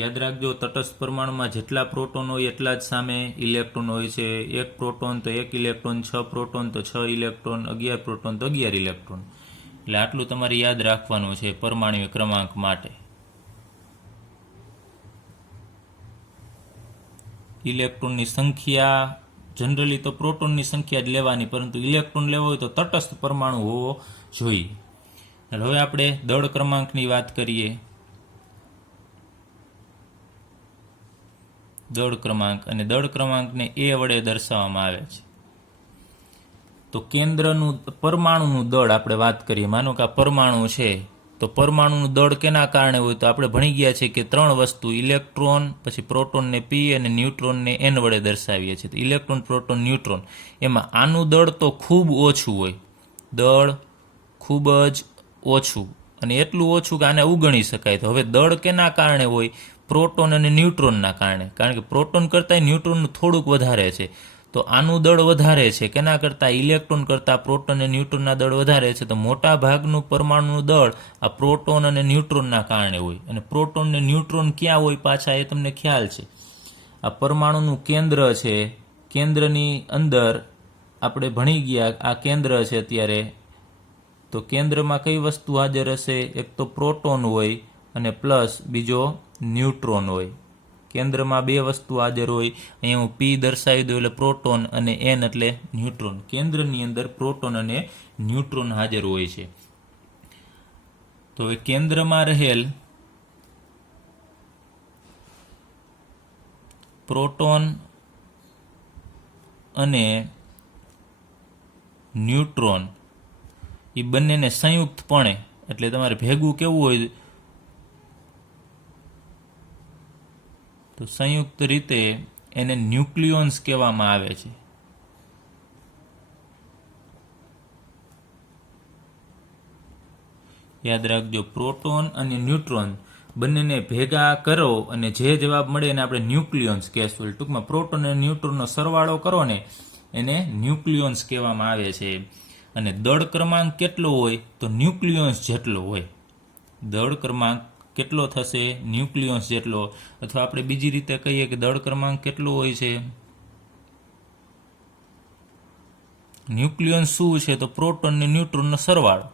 યાદ રાખજો, તટસ્થ પરમાણુમાં જેટલા પ્રોટોન હોય એટલા જ સામે ઇલેક્ટ્રોન હોય છે. 1 પ્રોટોન તો 1 ઇલેક્ટ્રોન, 6 પ્રોટોન તો 6 ઇલેક્ટ્રોન, 11 પ્રોટોન તો 11 ઇલેક્ટ્રોન. એટલે આટલું તમારે યાદ રાખવાનું છે પરમાણ્વીય ક્રમાંક માટે. ઇલેક્ટ્રોનની સંખ્યા જનરલી તો પ્રોટોનની સંખ્યા જ લેવાની, પરંતુ ઇલેક્ટ્રોન લેવો હોય તો તટસ્થ પરમાણુ હોવો જોઈએ. હવે આપણે દળ ક્રમાંકની વાત કરીએ. દળ ક્રમાંક, અને દળ ક્રમાંકને A વડે દર્શાવવામાં આવે છે. તો કેન્દ્રનું પરમાણુનું દળ આપણે વાત કરીએ. માનો કે આ પરમાણુ છે, તો પરમાણુનું દળ કેના કારણે હોય? તો આપણે ભણી ગયા છે કે 3 વસ્તુ, ઇલેક્ટ્રોન, પછી પ્રોટોનને P અને ન્યુટ્રોનને N વડે દર્શાવીએ છીએ. તો ઇલેક્ટ્રોન, પ્રોટોન, ન્યુટ્રોન, એમાં આનું દળ તો ખૂબ ઓછું હોય. દળ ખૂબ જ ઓછું, અને એટલું ઓછું કે આને અવગણી શકાય. તો હવે દળ કેના કારણે હોય? પ્રોટોન અને ન્યુટ્રોનના કારણે, કારણ કે પ્રોટોન કરતાં ન્યુટ્રોનનું થોડુંક વધારે છે. તો આનું દળ વધારે છે કેના કરતાં? ઇલેક્ટ્રોન કરતાં પ્રોટોન અને ન્યુટ્રોનના દળ વધારે છે. તો મોટા ભાગનું પરમાણુનું દળ આ પ્રોટોન અને ન્યુટ્રોનના કારણે હોય. અને પ્રોટોન અને ન્યુટ્રોન ક્યાં હોય પાછા એ તમને ખ્યાલ છે. આ પરમાણુનું કેન્દ્ર છે, કેન્દ્રની અંદર આપણે ભણી ગયા, આ કેન્દ્ર છે અત્યારે. તો કેન્દ્રમાં કઈ વસ્તુ હાજર હશે? એક તો પ્રોટોન હોય અને પ્લસ બીજો ન્યુટ્રોન હોય. કેન્દ્રમાં બે વસ્તુ હાજર હોય. અહીંયા હું પી દર્શાવી દઉં એટલે પ્રોટોન અને એન એટલે ન્યુટ્રોન. કેન્દ્રની અંદર પ્રોટોન અને ન્યુટ્રોન હાજર હોય છે. તો હવે કેન્દ્રમાં રહેલ પ્રોટોન અને ન્યુટ્રોન એ બંનેને સંયુક્તપણે, એટલે તમારે ભેગું કેવું હોય તો સંયુક્ત રીતે એને ન્યુક્લિયોન્સ કહેવામાં આવે છે. યાદ રાખજો, પ્રોટોન અને ન્યુટ્રોન બંનેને ભેગા કરો અને જે જવાબ મળે એને આપણે ન્યુક્લિયોન્સ કહેશું. ટૂંકમાં પ્રોટોન અને ન્યુટ્રોનનો સરવાળો કરો ને એને ન્યુક્લિયોન્સ કહેવામાં આવે છે. અને દળ ક્રમાંક કેટલો હોય? તો ન્યુક્લિયોન્સ જેટલો હોય. દળ ક્રમાંક કેટલો થશે? ન્યુક્લિયોન્સ જેટલો. અથવા આપણે બીજી રીતે કહીએ કે દળ ક્રમાંક કેટલો હોય છે? ન્યુક્લિયન્સ શું છે? તો પ્રોટોન અને ન્યુટ્રોનનો સરવાળો.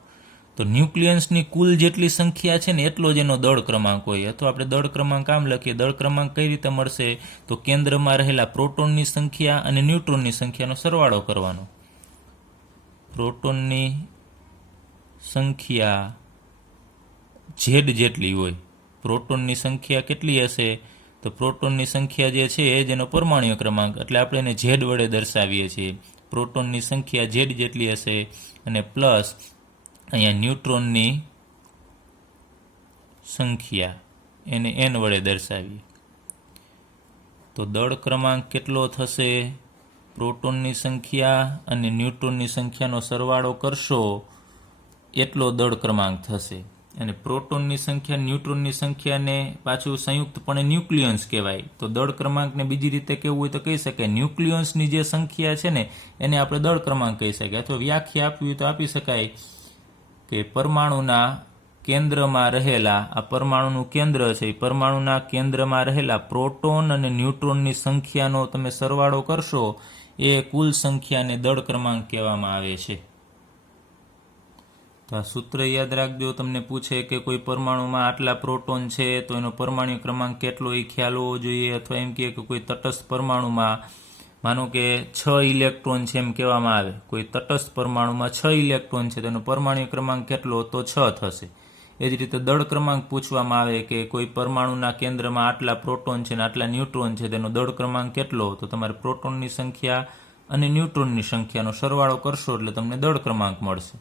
તો ન્યુક્લિયન્સની કુલ જેટલી સંખ્યા છે ને એટલો જ એનો દળ ક્રમાંક હોય. અથવા આપણે દળ ક્રમાંક આમ લખીએ. દળ ક્રમાંક કઈ રીતે મળશે? તો કેન્દ્રમાં રહેલા પ્રોટોનની સંખ્યા અને ન્યુટ્રોનની સંખ્યાનો સરવાળો કરવાનો. પ્રોટોનની સંખ્યા ઝેડ જેટલી હોય. પ્રોટોનની સંખ્યા કેટલી હશે? તો પ્રોટોનની સંખ્યા જે છે એ જ એનો પરમાણુય ક્રમાંક, એટલે આપણે એને ઝેડ વડે દર્શાવીએ છીએ. પ્રોટોનની સંખ્યા ઝેડ જેટલી હશે અને પ્લસ અહીંયા ન્યુટ્રોનની સંખ્યા એને એન વડે દર્શાવીએ. તો દળ ક્રમાંક કેટલો થશે? પ્રોટોનની સંખ્યા અને ન્યુટ્રોનની સંખ્યાનો સરવાળો કરશો એટલો દળ ક્રમાંક થશે. અને પ્રોટોનની સંખ્યા ન્યુટ્રોનની સંખ્યાને પાછું સંયુક્તપણે ન્યુક્લિયન્સ કહેવાય. તો દળ ક્રમાંકને બીજી રીતે કેવું હોય તો કહી શકાય ન્યુક્લિયન્સની જે સંખ્યા છે ને એને આપણે દળ ક્રમાંક કહી શકાય. અથવા વ્યાખ્યા આપવી હોય તો આપી શકાય કે પરમાણુના કેન્દ્રમાં રહેલા, આ પરમાણુનું કેન્દ્ર છે, એ પરમાણુના કેન્દ્રમાં રહેલા પ્રોટોન અને ન્યુટ્રોનની સંખ્યાનો તમે સરવાળો કરશો એ કુલ સંખ્યાને દળ ક્રમાંક કહેવામાં આવે છે. તો આ સૂત્ર યાદ રાખજો. તમને પૂછે કે કોઈ પરમાણુમાં આટલા પ્રોટોન છે તો એનો પરમાણુ ક્રમાંક કેટલો એ ખ્યાલ હોવો જોઈએ. અથવા એમ કહે કે કોઈ તટસ્થ પરમાણુમાં માનો કે 6 ઇલેક્ટ્રોન છે એમ કહેવામાં આવે. કોઈ તટસ્થ પરમાણુમાં 6 ઇલેક્ટ્રોન છે તેનો પરમાણુ ક્રમાંક કેટલો? તો 6 થશે. એ જ રીતે દળ ક્રમાંક પૂછવામાં આવે કે કોઈ પરમાણુના કેન્દ્રમાં આટલા પ્રોટોન છે અને આટલા ન્યુટ્રોન છે તેનો દળ ક્રમાંક કેટલો? તો તમારે પ્રોટોનની સંખ્યા અને ન્યુટ્રોનની સંખ્યાનો સરવાળો કરશો એટલે તમને દળ ક્રમાંક મળશે.